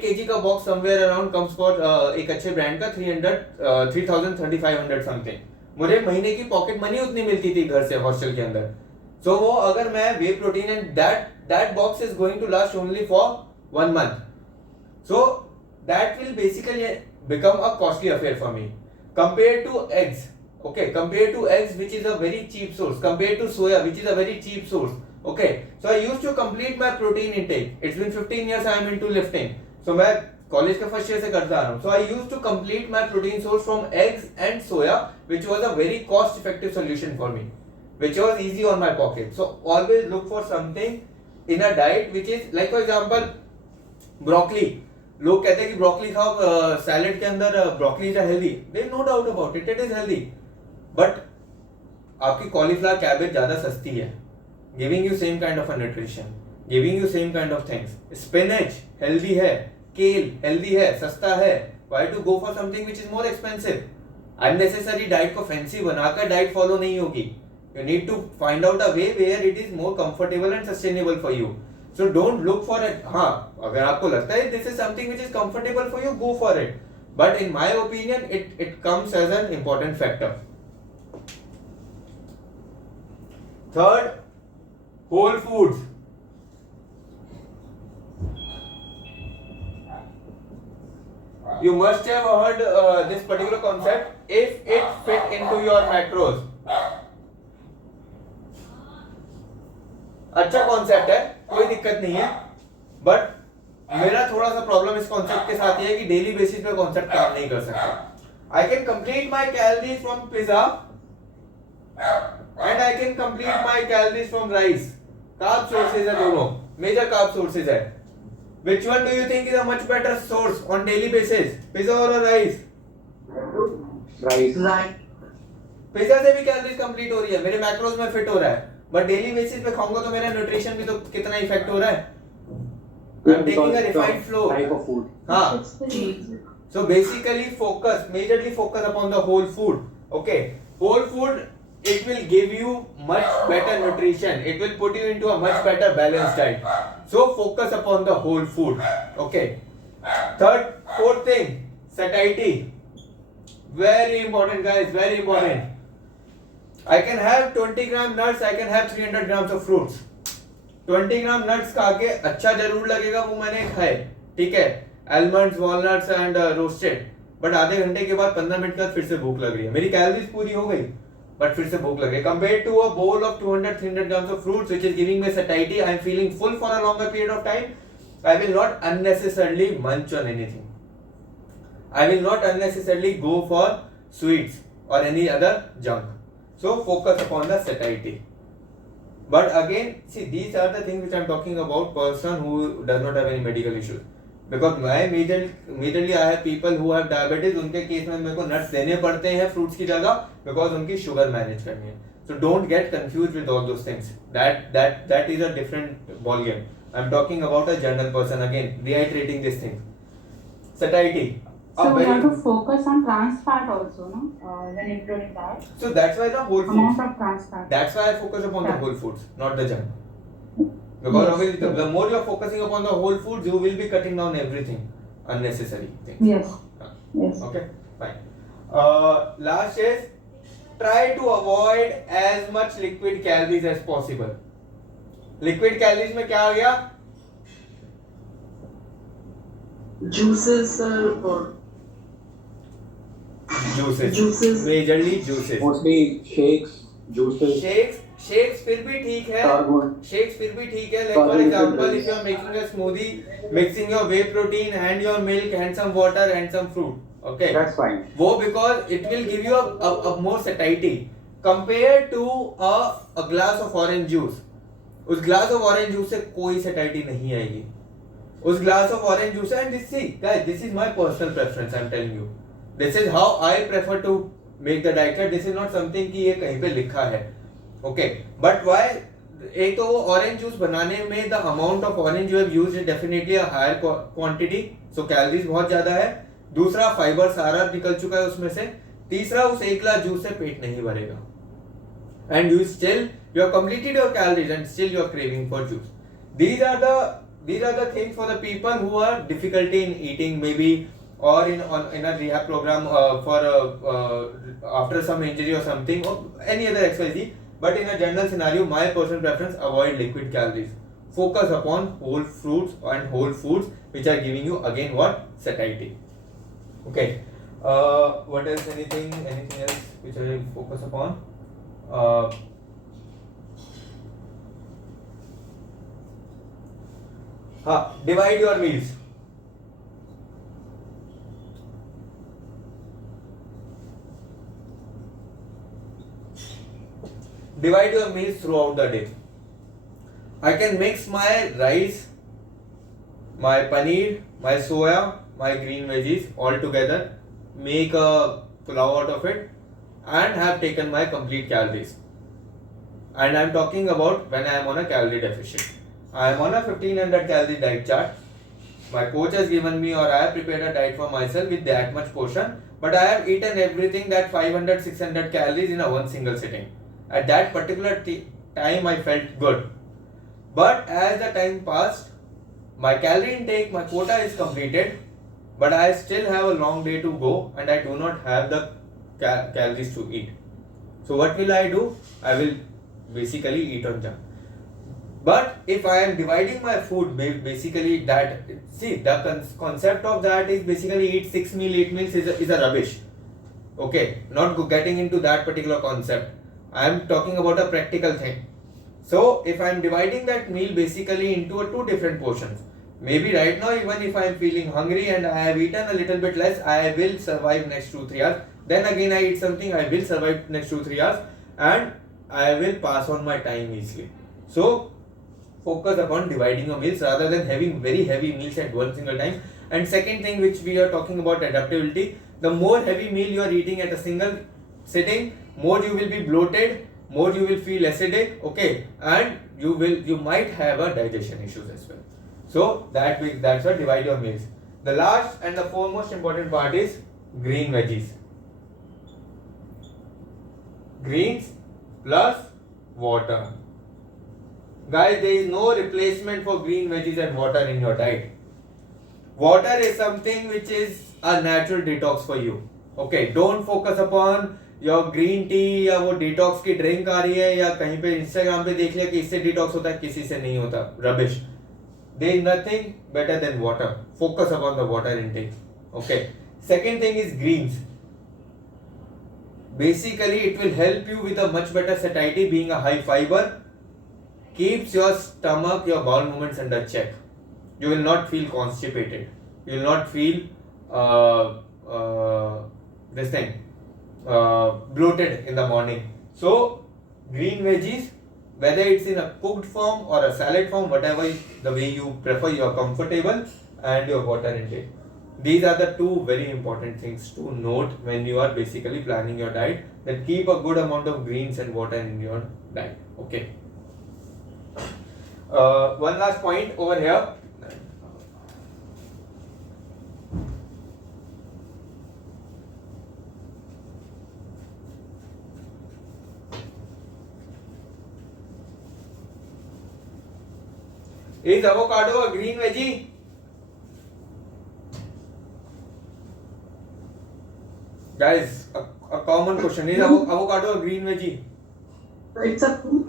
KG का box somewhere around comes for एक अच्छे brand का 3,000-3,500 something. मुझे महीने की pocket money उतनी मिलती थी घर से हॉस्टल के अंदर. सो वो अगर मैं whey protein and that box is going to last only for 1 month. So that will basically become a costly affair for me compared to eggs. Okay, compared to eggs, which is a very cheap source, compared to soya, which is a very cheap source. Okay, so I used to complete my protein intake. It's been 15 years I am into lifting. So मैं college के first year से करता आ रहा हूँ. So I used to complete my protein source from eggs and soya, which was a very cost effective solution for me, which was easy on my pocket. So always look for something in a diet which is like, for example, broccoli. लोग कहते हैं कि broccoli खाओ, salad के अंदर broccoli is healthy. There no doubt about it, it is healthy. But आपकी cauliflower cabbage ज्यादा सस्ती है, giving you same kind of nutrition, giving you same kind of things. Spinach healthy है, केल हेल्दी है, सस्ता है. Why to go for something which is more expensive? Unnecessary diet को fancy बनाकर डाइट फॉलो नहीं होगी. You need to find out a way where it is more comfortable and sustainable for you. So don't look for it. हाँ, अगर आपको लगता है this is something which is comfortable for you, go for it. But in my opinion, it comes as an important factor. Third, whole foods. You must have heard this particular concept. If it fit into your macros. अच्छा concept है, कोई दिक्कत नहीं है. But मेरा थोड़ा सा problem इस कॉन्सेप्ट के साथ ये है कि डेली बेसिस पे कॉन्सेप्ट काम नहीं कर सकता. I can complete my calories from pizza and I can complete my calories from rice. Carb sources है दोनों, मेजर कार्ब सोर्सेज है. Which one do you think is a much better source on daily basis, pizza और rice? Rice. Pizza से भी calories complete हो रही है, मेरे मैक्रोज में फिट हो रहा है. बट डेली बेसिस पे खाऊंगा तो मेरा न्यूट्रिशन भी तो कितना इफेक्ट हो रहा है. I am taking a refined floor. Type of food. हाँ. So basically majorly focus upon the whole food. Okay, whole food, it will give you much better nutrition. It will put you into a much better balanced diet. So focus upon the whole food. Okay. Fourth thing, satiety. Very important, guys. Very important. I can have 20 gram nuts. I can have 300 grams of fruits. 20 gram nuts खा के अच्छा जरूर लगेगा, वो मैंने खाए, ठीक है, almonds, walnuts and roasted. But आधे घंटे के बाद 15 मिनट के बाद फिर से भूख लग रही है. मेरी कैलोरीज पूरी हो गई बट फिर से भूख लग रही है. Compare to a bowl of 200-300 grams of fruits which is giving me satiety, I am feeling full for a longer period of time. I will not unnecessarily munch on anything. I will not unnecessarily go for sweets or any other junk. So focus upon the satiety. But again, see, these are the things which I am talking about person who does not have any medical issues. Because my majorly I have people who have diabetes. उनके case में मेरे को nuts देने पड़ते हैं fruits की जगह, because उनकी शुगर मैनेज करनी है. So don't get confused with all those things. That is a different ball game. I am talking about a general person, again reiterating this thing. Satiety. So we have to focus on trans fat also, no? When including that. So that's why the whole foods. Amount of trans fat. That's why I focus upon the Yeah. whole foods, not the junk. Because obviously, the more you are focusing upon the whole foods, you will be cutting down everything unnecessary things. Yes. Yes. Okay, fine. Last is try to avoid as much liquid calories as possible. Liquid calories में क्या आ गया? Juices or Juices. Majorly juices. Mostly shakes, juices. Shakes फिर भी ठीक है. Shakes फिर भी ठीक है. Like for example, if you are making a smoothie, mixing your whey protein and your milk and some water and some fruit. Okay. That's fine. वो because it will give you a more satiety compared to a glass of orange juice. उस glass of orange juice से कोई satiety नहीं आएगी. उस glass of orange juice and this is my personal preference. I am telling you. This is how I prefer to make the diet chart. This is not something कि ये कहीं पे लिखा है. Okay. But why? एक तो वो orange juice बनाने में the amount of orange you have used is definitely a higher quantity. So calories बहुत ज़्यादा है. दूसरा फाइबर सारा निकल चुका है उसमें से. तीसरा उस एक ग्लास जूस से पेट नहीं भरेगा. And you have completed your calories and still you are craving for juice. These are the things for the people who are difficulty in eating, maybe, or in a rehab program for after some injury or something or any other XYZ. But in a general scenario, my personal preference, avoid liquid calories. Focus upon whole fruits and whole foods which are giving you again what? Satiety. Okay. What else? Anything else which I will focus upon? Divide your meals. Divide your meals throughout the day. I can mix my rice, my paneer, my soya, my green veggies all together, make a pulao out of it, and have taken my complete calories. And I am talking about when I am on a calorie deficit. I am on a 1500 calorie diet chart. My coach has given me, or I have prepared a diet for myself with that much portion, but I have eaten everything that 500 600 calories in a one single sitting. At that particular time I felt good. But as the time passed, my calorie intake, my quota is completed, but I still have a long day to go and I do not have the calories to eat. So what will I do? I will basically eat on junk. But if I am dividing my food, basically that, see, the concept of that is basically eat 6 meals, 8 meals is a rubbish. Okay, not getting into that particular concept. I am talking about a practical thing. So if I am dividing that meal basically into two different portions, maybe right now even if I am feeling hungry and I have eaten a little bit less, I will survive next 2-3 hours. Then again I eat something, I will survive next 2-3 hours and I will pass on my time easily. So focus upon dividing your meals rather than having very heavy meals at one single time. And second thing which we are talking about, adaptability. The more heavy meal you are eating at a single sitting, more you will be bloated, more you will feel acidic, okay, and you might have a digestion issues as well. So that's why divide your meals. The last and the foremost important part is green veggies. Greens plus water. Guys, there is no replacement for green veggies and water in your diet. Water is something which is a natural detox for you. Okay, don't focus upon your green tea या वो detox की drink आ रही है या कहीं पे Instagram पे देख लिया कि इससे detox होता है, किसी से नहीं होता. Rubbish. There is nothing better than water. Focus upon the water intake. Okay. Second thing is greens. Basically, it will help you with a much better satiety, being a high fiber. Keeps your stomach, your bowel movements under check. You will not feel constipated. You will not feel bloated in the morning. So, green veggies, whether it's in a cooked form or a salad form, whatever the way you prefer, you are comfortable, and your water intake. These are the two very important things to note when you are basically planning your diet. That keep a good amount of greens and water in your diet. Okay. One last point over here. Is avocado a green veggie? Guys, a common question. Is avocado a green veggie? It's a fruit.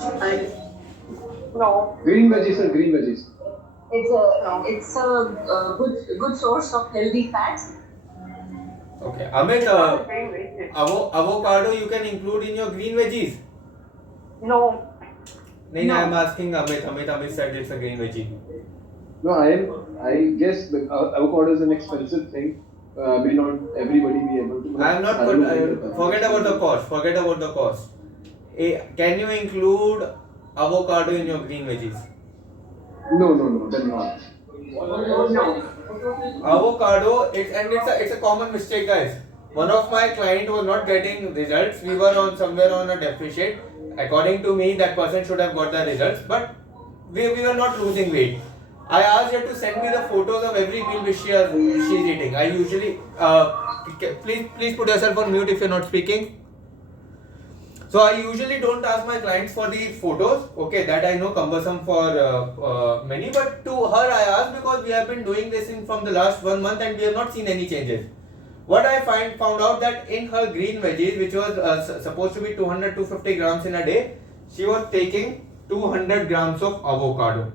No. Green veggies are green veggies. It's a good source of healthy fats. Okay. Amit, avocado you can include in your green veggies? No. No. I am asking Amit. Amit said it's a green veggie. No, I guess avocado is an expensive thing. May not everybody be able to. I am not good. Forget about the cost. Can you include avocado in your green veggies? No, then not. No. Avocado, it's a common mistake, guys. One of my client was not getting results. We were somewhere on a deficit. According to me, that person should have got the results, but we were not losing weight. I asked her to send me the photos of every meal which she's eating. I usually please put yourself on mute if you're not speaking. So I usually don't ask my clients for the photos. Okay, that I know cumbersome for many, but to her I asked because we have been doing this from the last 1 month and we have not seen any changes. What I found out that in her green veggies, which was supposed to be 200-250 grams in a day, she was taking 200 grams of avocado.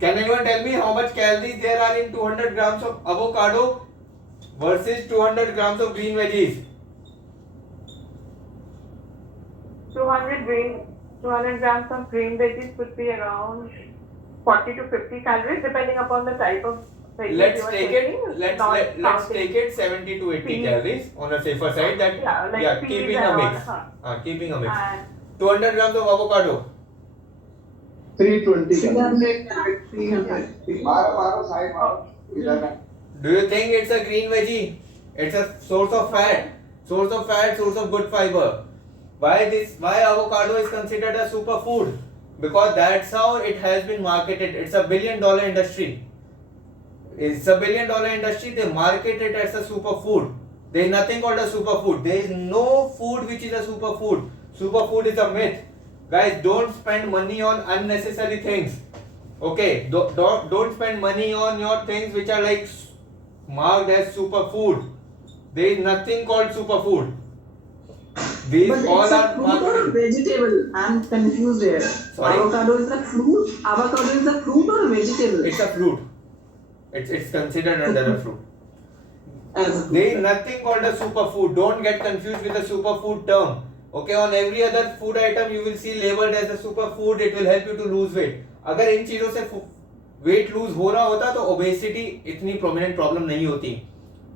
Can anyone tell me how much calories there are in 200 grams of avocado versus 200 grams of green veggies? 200 grams of green veggies would be around 40 to 50 calories, depending upon the type of veggies Let's you are take taking. it. Let's Not take it 70 to 80 peas. calories on a safer side. That like peas keeping and a all, mix. Keeping a mix. And 200 grams of avocado. 320 300, calories. 300. Do you think it's a green veggie? It's a source of fat, source of good fiber. Why avocado is considered a superfood? Because that's how it has been marketed. It's a $1 billion industry. They market it as a superfood. There is nothing called a superfood. There is no food which is a superfood. Superfood is a myth. Guys, don't spend money on unnecessary things. Okay, don't spend money on your things which are like marked as superfood. There is nothing called superfood. These But all it's a are fruit or a marketed. vegetable? I'm confused here. Sorry? Avocado is a fruit? Avocado is a fruit or a vegetable? It's a fruit. It's considered under a fruit. As a fruit. There is nothing called a superfood. Don't get confused with the superfood term. Okay, on every other food item you will see labeled as a superfood. It will help you to lose weight. अगर इन चीजों से weight lose हो रहा होता तो obesity इतनी prominent problem नहीं होती.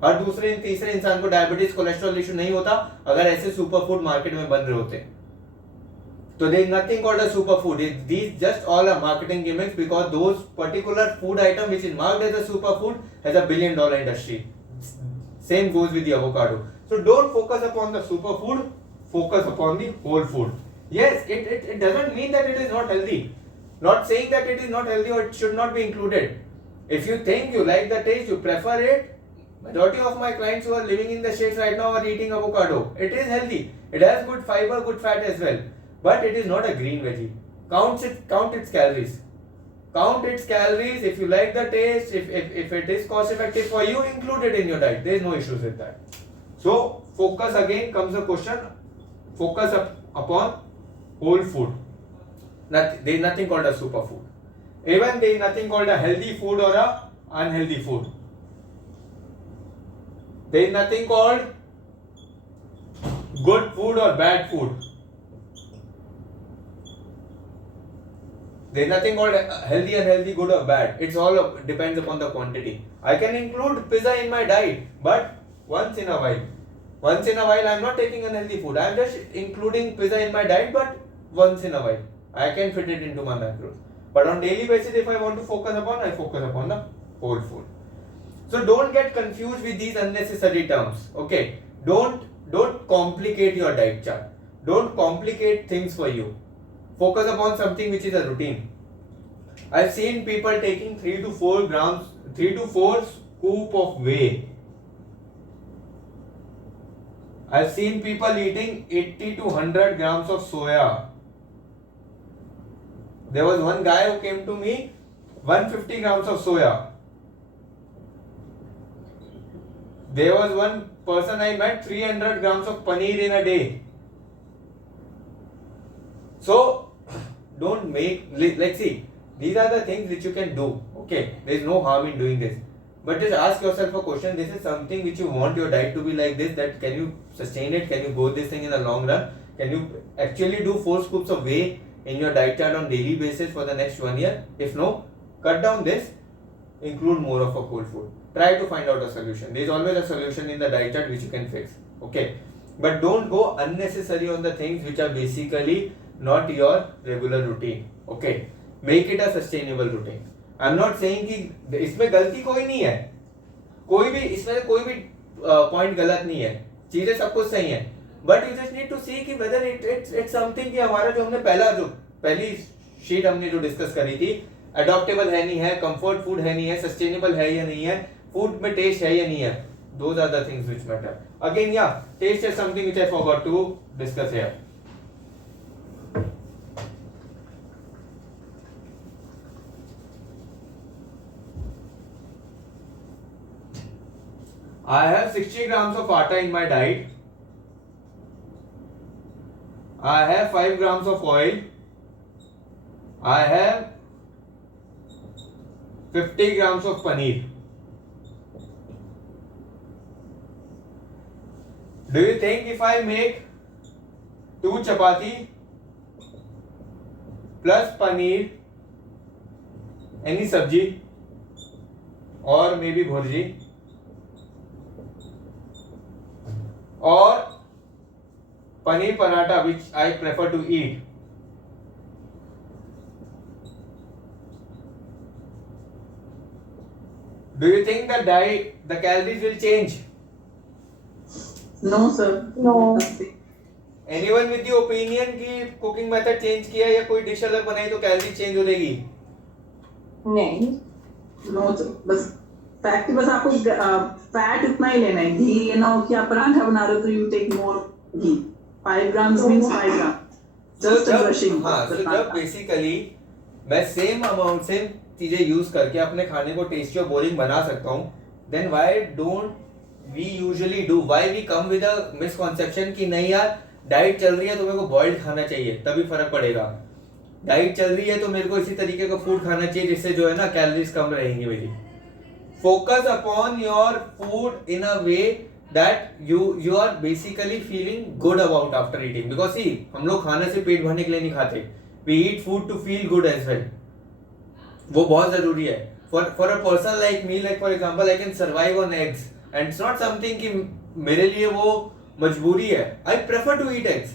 हर दूसरे तीसरे इंसान को डायबिटीज कोलेस्ट्रॉल इशू नहीं होता अगर ऐसे सुपरफूड मार्केट में बन रहे होते. So there is nothing called a superfood. These just all are marketing gimmicks because those particular food item which is marked as a superfood has a $1 billion industry. Same goes with the avocado. So don't focus upon the superfood. Focus upon the whole food. Yes, it doesn't mean that it is not healthy. Not saying that it is not healthy or it should not be included. If you think you like the taste, you prefer it. Majority of my clients who are living in the States right now are eating avocado. It is healthy. It has good fiber, good fat as well. But it is not a green veggie. Count its calories. Count its calories. If you like the taste, if it is cost effective for you, include it in your diet. There is no issues with that. So focus again comes the question. Focus upon whole food. There is nothing called a superfood. Even there is nothing called a healthy food or a unhealthy food. There is nothing called good food or bad food. There is nothing called healthy, unhealthy, good or bad. It's all depends upon the quantity. I can include pizza in my diet, but once in a while. Once in a while, I am not taking unhealthy food. I am just including pizza in my diet, but once in a while. I can fit it into my macros. But on daily basis, if I want to focus upon, I focus upon the whole food. So don't get confused with these unnecessary terms. Okay, don't complicate your diet chart. Don't complicate things for you. Focus upon something which is a routine. I've seen people taking 3 to 4 scoop of whey. I've seen people eating 80 to 100 grams of soya. There was one guy who came to me, 150 grams of soya. There was one person I met, 300 grams of paneer in a day. So, let's see, these are the things which you can do. Okay, there is no harm in doing this. But just ask yourself a question, this is something which you want your diet to be like this, that can you sustain it, can you go this thing in the long run? Can you actually do 4 scoops of whey in your diet chart on daily basis for the next 1 year? If no, cut down this, include more of a whole food. Try to find out a solution. There is always a solution in the diet chart which you can fix. Okay, but don't go unnecessary on the things which are basically not your regular routine. Okay, make it a sustainable routine. I'm not saying कि इसमें गलती कोई नहीं है, इसमें कोई भी point गलत नहीं है, चीजें सब कुछ सही है. But you just need to see कि वेदर इट्स समथिंग कि हमारा जो हमने पहली शीट हमने जो डिस्कस करी थी, अडॉप्टेबल है नहीं है, कंफर्ट फूड है नहीं है, सस्टेनेबल है या नहीं है, फूड में टेस्ट है या नहीं है. Those are the things which matter. Again, yeah, taste is something which I forgot to discuss here. I have 60 grams of atta in my diet. I have 5 grams of oil. I have 50 grams of paneer. Do you think if I make 2 chapati plus paneer, any sabji or maybe bhurji or paneer paratha, which I prefer to eat, do you think the calories will change? No, sir. No. Anyone with the opinion कि cooking method change किया या कोई dish अलग बनाई तो calorie change हो जाएगी? नहीं. नो सर, बस फैट बस आपको फैट उतना ही लेना है. घी ये ना हो कि आप पराठा बना रहे हो तो you take more ghee. 5 grams means 5 grams. Just a brushing. हाँ, so जब बेसिकली मैं सेम अमाउंट सेम चीजें यूज करके अपने खाने को टेस्टी और बोरिंग बना सकता हूँ, then why don't we usually do? Why we come with a misconception कि नहीं यार डाइट चल रही है तो मेरे को बॉइल्ड खाना चाहिए तभी फर्क पड़ेगा. डाइट चल रही है तो मेरे को इसी तरीके का फूड खाना चाहिए जिससे जो है ना कैलोरीज कम रहेंगी मेरी. Focus upon your food in a way that you are basically feeling good about after eating. Because see, हम लोग खाने से पेट भरने के लिए नहीं खाते. We eat food to feel good as well. वो बहुत जरूरी है. For a person like me, like for example, I can survive on eggs, and it's not something कि मेरे लिए वो मजबूरी है. I prefer to eat eggs.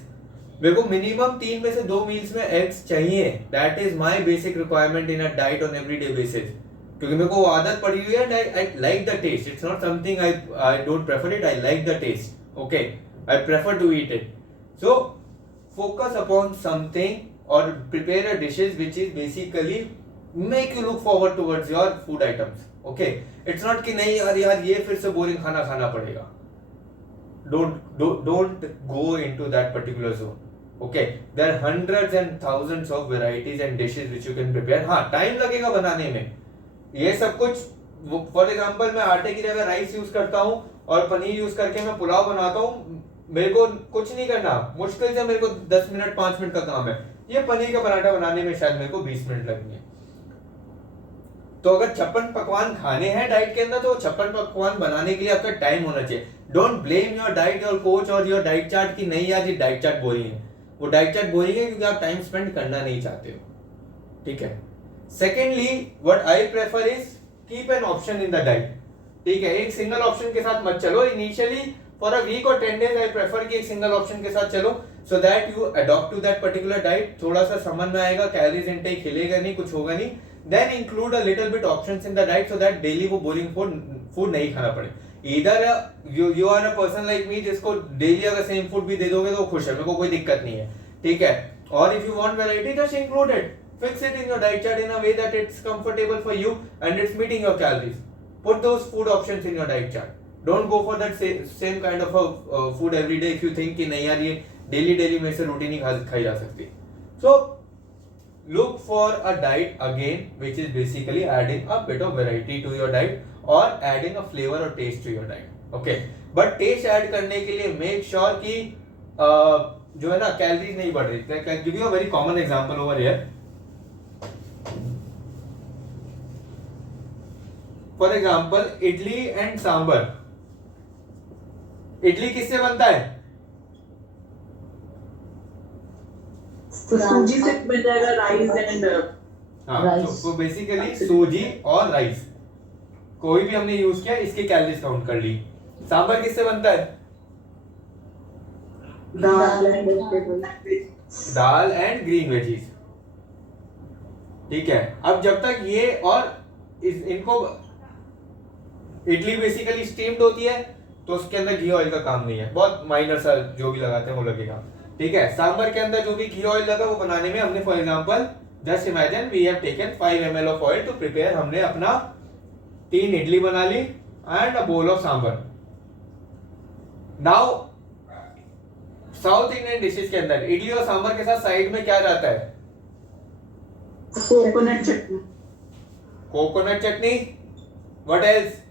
मेरे को मिनिमम 3 में से 2 मील्स में एग्स चाहिए. That is my basic requirement in a diet on everyday basis. क्योंकि मेरे को आदत पड़ी हुई है and I like the taste. It's not something I don't prefer it. I like the taste. Okay, I prefer to eat it. So focus upon something or prepare a dishes which is basically make you look forward towards your food items. Okay, it's not कि नहीं यार ये फिर से boring खाना पड़ेगा. Don't go into that particular zone. Okay, there are hundreds and thousands of varieties and dishes which you can prepare. हाँ, time लगेगा बनाने में. ये सब कुछ फॉर एग्जाम्पल मैं आटे की जगह राइस यूज करता हूँ और पनीर यूज करके मैं पुलाव बनाता हूँ. मेरे को कुछ नहीं करना, मुश्किल से मेरे को 10 मिनट 5 मिनट का काम है. ये पनीर का पराठा बनाने में शायद मेरे को 20 मिनट लगेंगे. तो अगर 56 पकवान खाने हैं डाइट के अंदर तो 56 पकवान बनाने के लिए आपका टाइम होना चाहिए. Don't blame your diet your coach और योर डाइट चार्ट कि नहीं यार ये डाइट चार्ट बोरिंग है. वो डाइट चार्ट बोरिंग है क्योंकि आप टाइम स्पेंड करना नहीं चाहते हो. ठीक है. Secondly what I prefer is keep an option in the diet. ठीक है, एक सिंगल ऑप्शन के साथ मत चलो. इनिशियली फॉर अ वीक और 10 days आई प्रेफर कि एक सिंगल ऑप्शन के साथ चलो so that you adopt to that particular diet. थोड़ा सा समझ में आएगा, कैलोरीज इनटेक हिलेगा नहीं, कुछ होगा नहीं. Then include a little bit options in the diet so that daily वो बोरिंग फूड नहीं खाना पड़े. इधर you are a person like me जिसको डेली अगर सेम फूड भी दे दोगे तो खुश है, मेरे को कोई दिक्कत नहीं है. ठीक है. और if you want variety just include it. Fix it in your diet chart in a way that it's comfortable for you and it's meeting your calories. Put those food options in your diet chart. Don't go for that same kind of a food every day if you think कि नहीं यार ये daily में से रोटी नहीं खाई जा सकती. So look for a diet again which is basically adding a bit of variety to your diet or adding a flavor or taste to your diet. Okay, but taste add करने के लिए make sure कि जो है ना calories नहीं बढ़ रही. Like I give you a very common example over here. For example idli and sambar. Idli किससे बनता है? सूजी से बन जाएगा. राइस एंड हाँ, तो बेसिकली सूजी और राइस कोई भी हमने यूज किया इसके कैलोरीज काउंट कर ली. सांबर किससे बनता है? दाल एंड ग्रीन वेजीज. ठीक है. अब जब तक ये और इनको इडली बेसिकली स्टीम्ड होती है तो उसके अंदर घी ऑयल का काम नहीं है. बहुत माइनर सा जो भी लगाते हैं वो लगेगा. ठीक है. सांबर के अंदर जो भी घी ऑयल लगा वो बनाने में हमने for example just imagine we have taken 5 ml of oil to prepare. हमने अपना 3 इडली बना ली and a bowl of sambar. Now South Indian dishes के अंदर इडली और सांबर के साथ साइड में क्या जाता है? Coconut chutney. Coconut chutney. What else?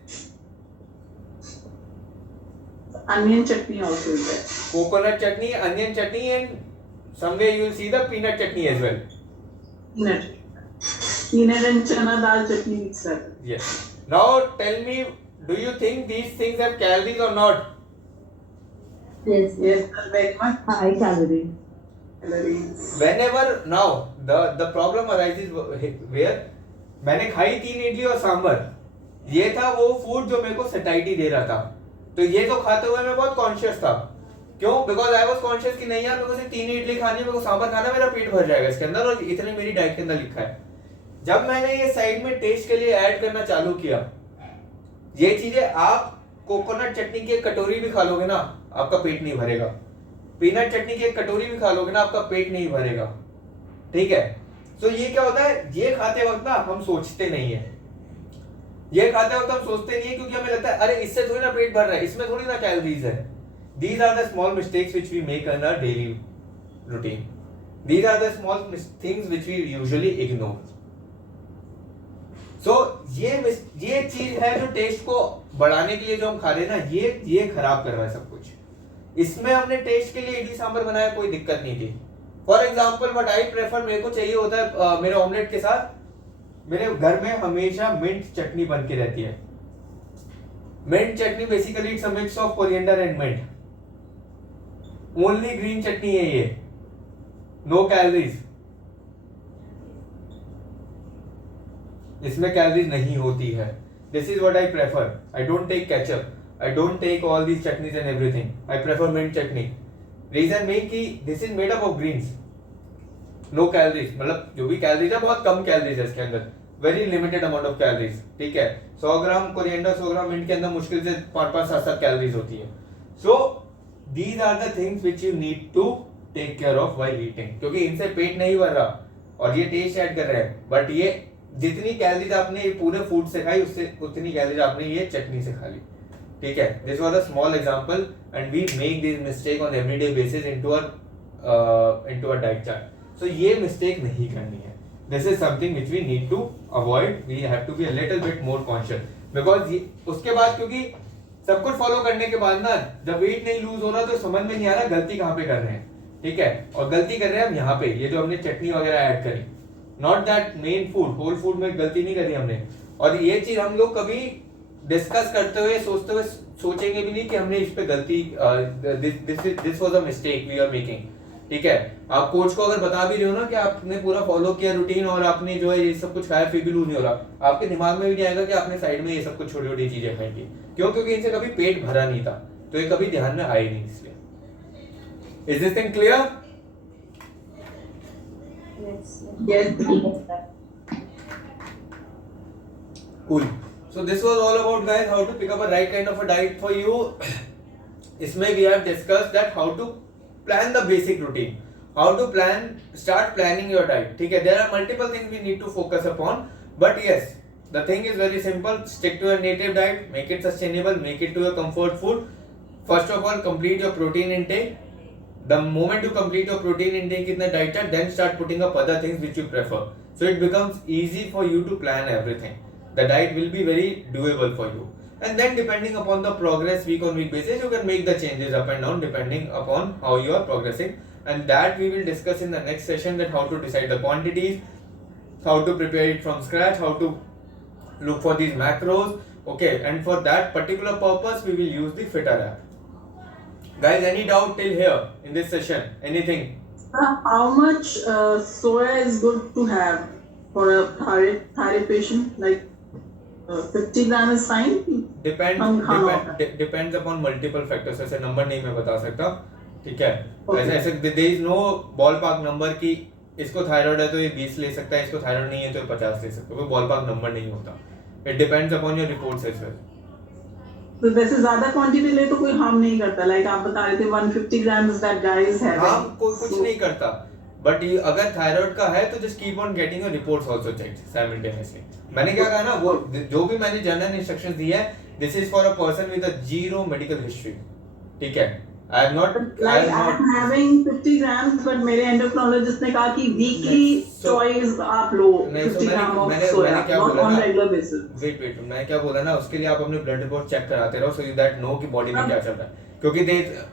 Onion chutney also is there. Coconut chutney, onion chutney, and somewhere you will see the peanut chutney as well. Peanut. peanut and chana dal chutney mix है. Yes. Now tell me, do you think these things have calories or not? Yes. Yes, very much High calorie. calories. Whenever now the problem arises where मैंने खाई 3 इडली और सांभर, ये था वो food जो मेरे को सैटिस्फाइटी दे रहा था, तो ये तो खाते हुए मैं बहुत कॉन्शियस था. क्यों? बिकॉज आई वॉज कॉन्शियस कि नहीं यार मेरे को सिर्फ 3 इडली खानी है, मेरे को सांभर खाना, मेरा पेट भर जाएगा इसके अंदर, और इतने मेरी डाइट के अंदर लिखा है. जब मैंने ये साइड में टेस्ट के लिए ऐड करना चालू किया, ये चीजें आप कोकोनट चटनी की एक कटोरी भी खा लोगे ना, आपका पेट नहीं भरेगा. पीनट चटनी की एक कटोरी भी खा लोगे ना, आपका पेट नहीं भरेगा. ठीक है. तो ये क्या होता है, ये खाते वक्त ना हम सोचते नहीं है, ये खाते वक्त हम सोचते नहीं है, क्योंकि हमें लगता है अरे इससे थोड़ी ना पेट भर रहा है, इसमें थोड़ी ना कैलोरीज है. These are the small mistakes which we make in our daily routine. These are the small things which we usually ignore. So ये चीज है जो टेस्ट को बढ़ाने के लिए जो हम खा रहे हैं ना, ये खराब कर रहा है सब कुछ. इसमें हमने टेस्ट के लिए इडली सांभर बनाया, कोई दिक्कत नहीं थी. For example what I prefer, मेरे को चाहिए होता है मेरे ऑमलेट के साथ, मेरे घर में हमेशा मिंट चटनी बन के रहती है. Mint chutney basically it's a mix of coriander and mint. Only green chutney है ये, नो कैलोरीज, इसमें कैलोरीज नहीं होती है. This is what I prefer. I don't take ketchup, I don't take all these chutneys and everything. I prefer mint chutney. Reason main कि this is made up of greens, no calories. मतलब जो भी calories है बहुत कम calories है इसके अंदर, very limited amount of calories. ठीक है. 100 ग्राम कोरिएंडर, 100 ग्राम मिंट के अंदर मुश्किल से 5-5, 7-7 कैलोरीज होती है. सो these are the things which you need to take care of while eating, क्योंकि इनसे पेट नहीं भर रहा और ये टेस्ट ऐड कर रहे हैं, बट ये जितनी कैलोरीज आपने ये पूरे फूड से खाई, उससे उतनी कैलोरीज आपने ये चटनी से खा ली. ठीक है. This was a small example and we make this mistake on everyday basis into our diet chart. So ये मिस्टेक नहीं करनी है. This is something which we need to avoid. We have to be a little bit more conscious, because उसके बाद क्योंकि सब कुछ follow करने के बाद ना जब वेट नहीं लूज हो रहा तो समझ में नहीं आ रहा गलती कहाँ पे कर रहे हैं. ठीक है. और गलती कर रहे हैं हम यहाँ पे, ये जो हमने चटनी वगैरह ऐड करी, not that main food, whole food में गलती नहीं करी हमने. और ये चीज हम लोग कभी डिस्कस करते हुए सोचते हुए सोचेंगे भी नहीं कि हमने इस पे गलती, this was a mistake we are making. ठीक है. आप कोच को अगर बता भी रहे हो ना कि आपने पूरा फॉलो किया रूटीन और आपने जो है ये सब कुछ खाया फिर भी लूज नहीं हो रहा, आपके दिमाग में भी नहीं आएगा कि आपने साइड में ये सब कुछ छोटी छोटी चीजें खाई थी. क्यों? क्योंकि इनसे कभी पेट भरा नहीं था, तो ये कभी ध्यान में आए नहीं. इसलिए is this thing clear? Yes. Cool. So this was all about guys how to pick up a right kind of a diet for you. इसमें we have discussed that how to plan the basic routine, how to start planning your diet. ठीक है. There are multiple things we need to focus upon, but yes, the thing is very simple. Stick to your native diet, make it sustainable, make it to your comfort food. First of all, complete your protein intake. The moment you complete your protein intake in the diet chart, then start putting up other things which you prefer. So it becomes easy for you to plan everything. The diet will be very doable for you. And then depending upon the progress week on week basis, you can make the changes up and down depending upon how you are progressing. And that we will discuss in the next session, that how to decide the quantities, how to prepare it from scratch, how to look for these macros. Okay, and for that particular purpose, we will use the Fitter app. Guys, any doubt till here in this session? Anything? How much soya is good to have for a thyroid patient? Like 50 grams is fine. Depends upon multiple factors. ऐसे number नहीं मैं बता सकता. ठीक है. ऐसे there is no ballpark number कि इसको थायराइड है तो ये 20 ले सकता है, इसको थायराइड नहीं है तो ये 50 ले सकता है. कोई बॉलपार्क नंबर नहीं होता. It depends upon your reports as well. तो वैसे ज्यादा क्वांटिटी ले तो कोई हार्म नहीं करता. लाइक आप बता रहे थे 150 grams that guy is having. Harm कुछ नहीं करता. बट अगर थायराइड का है तो just keep on getting your reports also checked simultaneously. मैंने क्या कहा ना, वो जो भी मैंने जनरल इंस्ट्रक्शंस दी है, this is for a person with a zero medical history. ठीक है. I am having 50 grams, but मेरे endocrinologist ने कहा कि weekly choice आप लो 50 grams of soya, not on regular basis. Wait, मैंने क्या बोला ना, उसके लिए आप अपने ब्लड रिपोर्ट चेक कराते रहो, so that know कि बॉडी में क्या चल रहा है. क्योंकि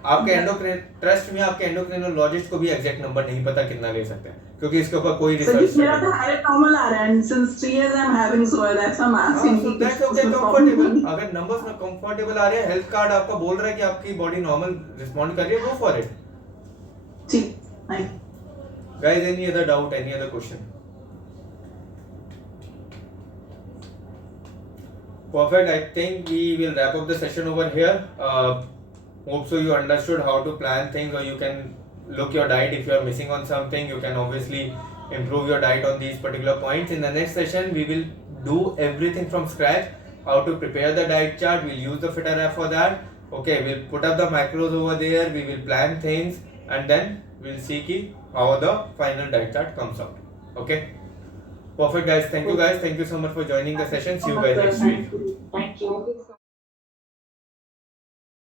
आपके एंडोक्राइन ट्रस्ट में आपके एंडोक्राइनोलॉजिस्ट को भी एग्जैक्ट नंबर नहीं पता कितना ले सकते हैं, क्योंकि इसके ऊपर कोई So रिसर्च मेरा तो हायर नॉर्मल आ रहा है and since 3 years I'm having so that's why I'm asking. so that's okay, comfortable. अगर नंबर्स में कंफर्टेबल आ रहे हैं, हेल्थ कार्ड आपका बोल रहा है कि आपकी बॉडी नॉर्मल रिस्पॉन्ड कर रही है, गो फॉर इट. ठीक, नहीं. Guys, any other doubt, any other question? Perfect. I think we will wrap up the session over here. Hope so you understood how to plan things, or you can look your diet. If you are missing on something, you can obviously improve your diet on these particular points. In the next session, we will do everything from scratch. How to prepare the diet chart. We'll use the Fitter app for that. Okay, we'll put up the macros over there. We will plan things, and then we'll see how the final diet chart comes out. Okay. Perfect, guys. Thank you, guys. Thank you so much for joining the session. See you guys next week. Thank you.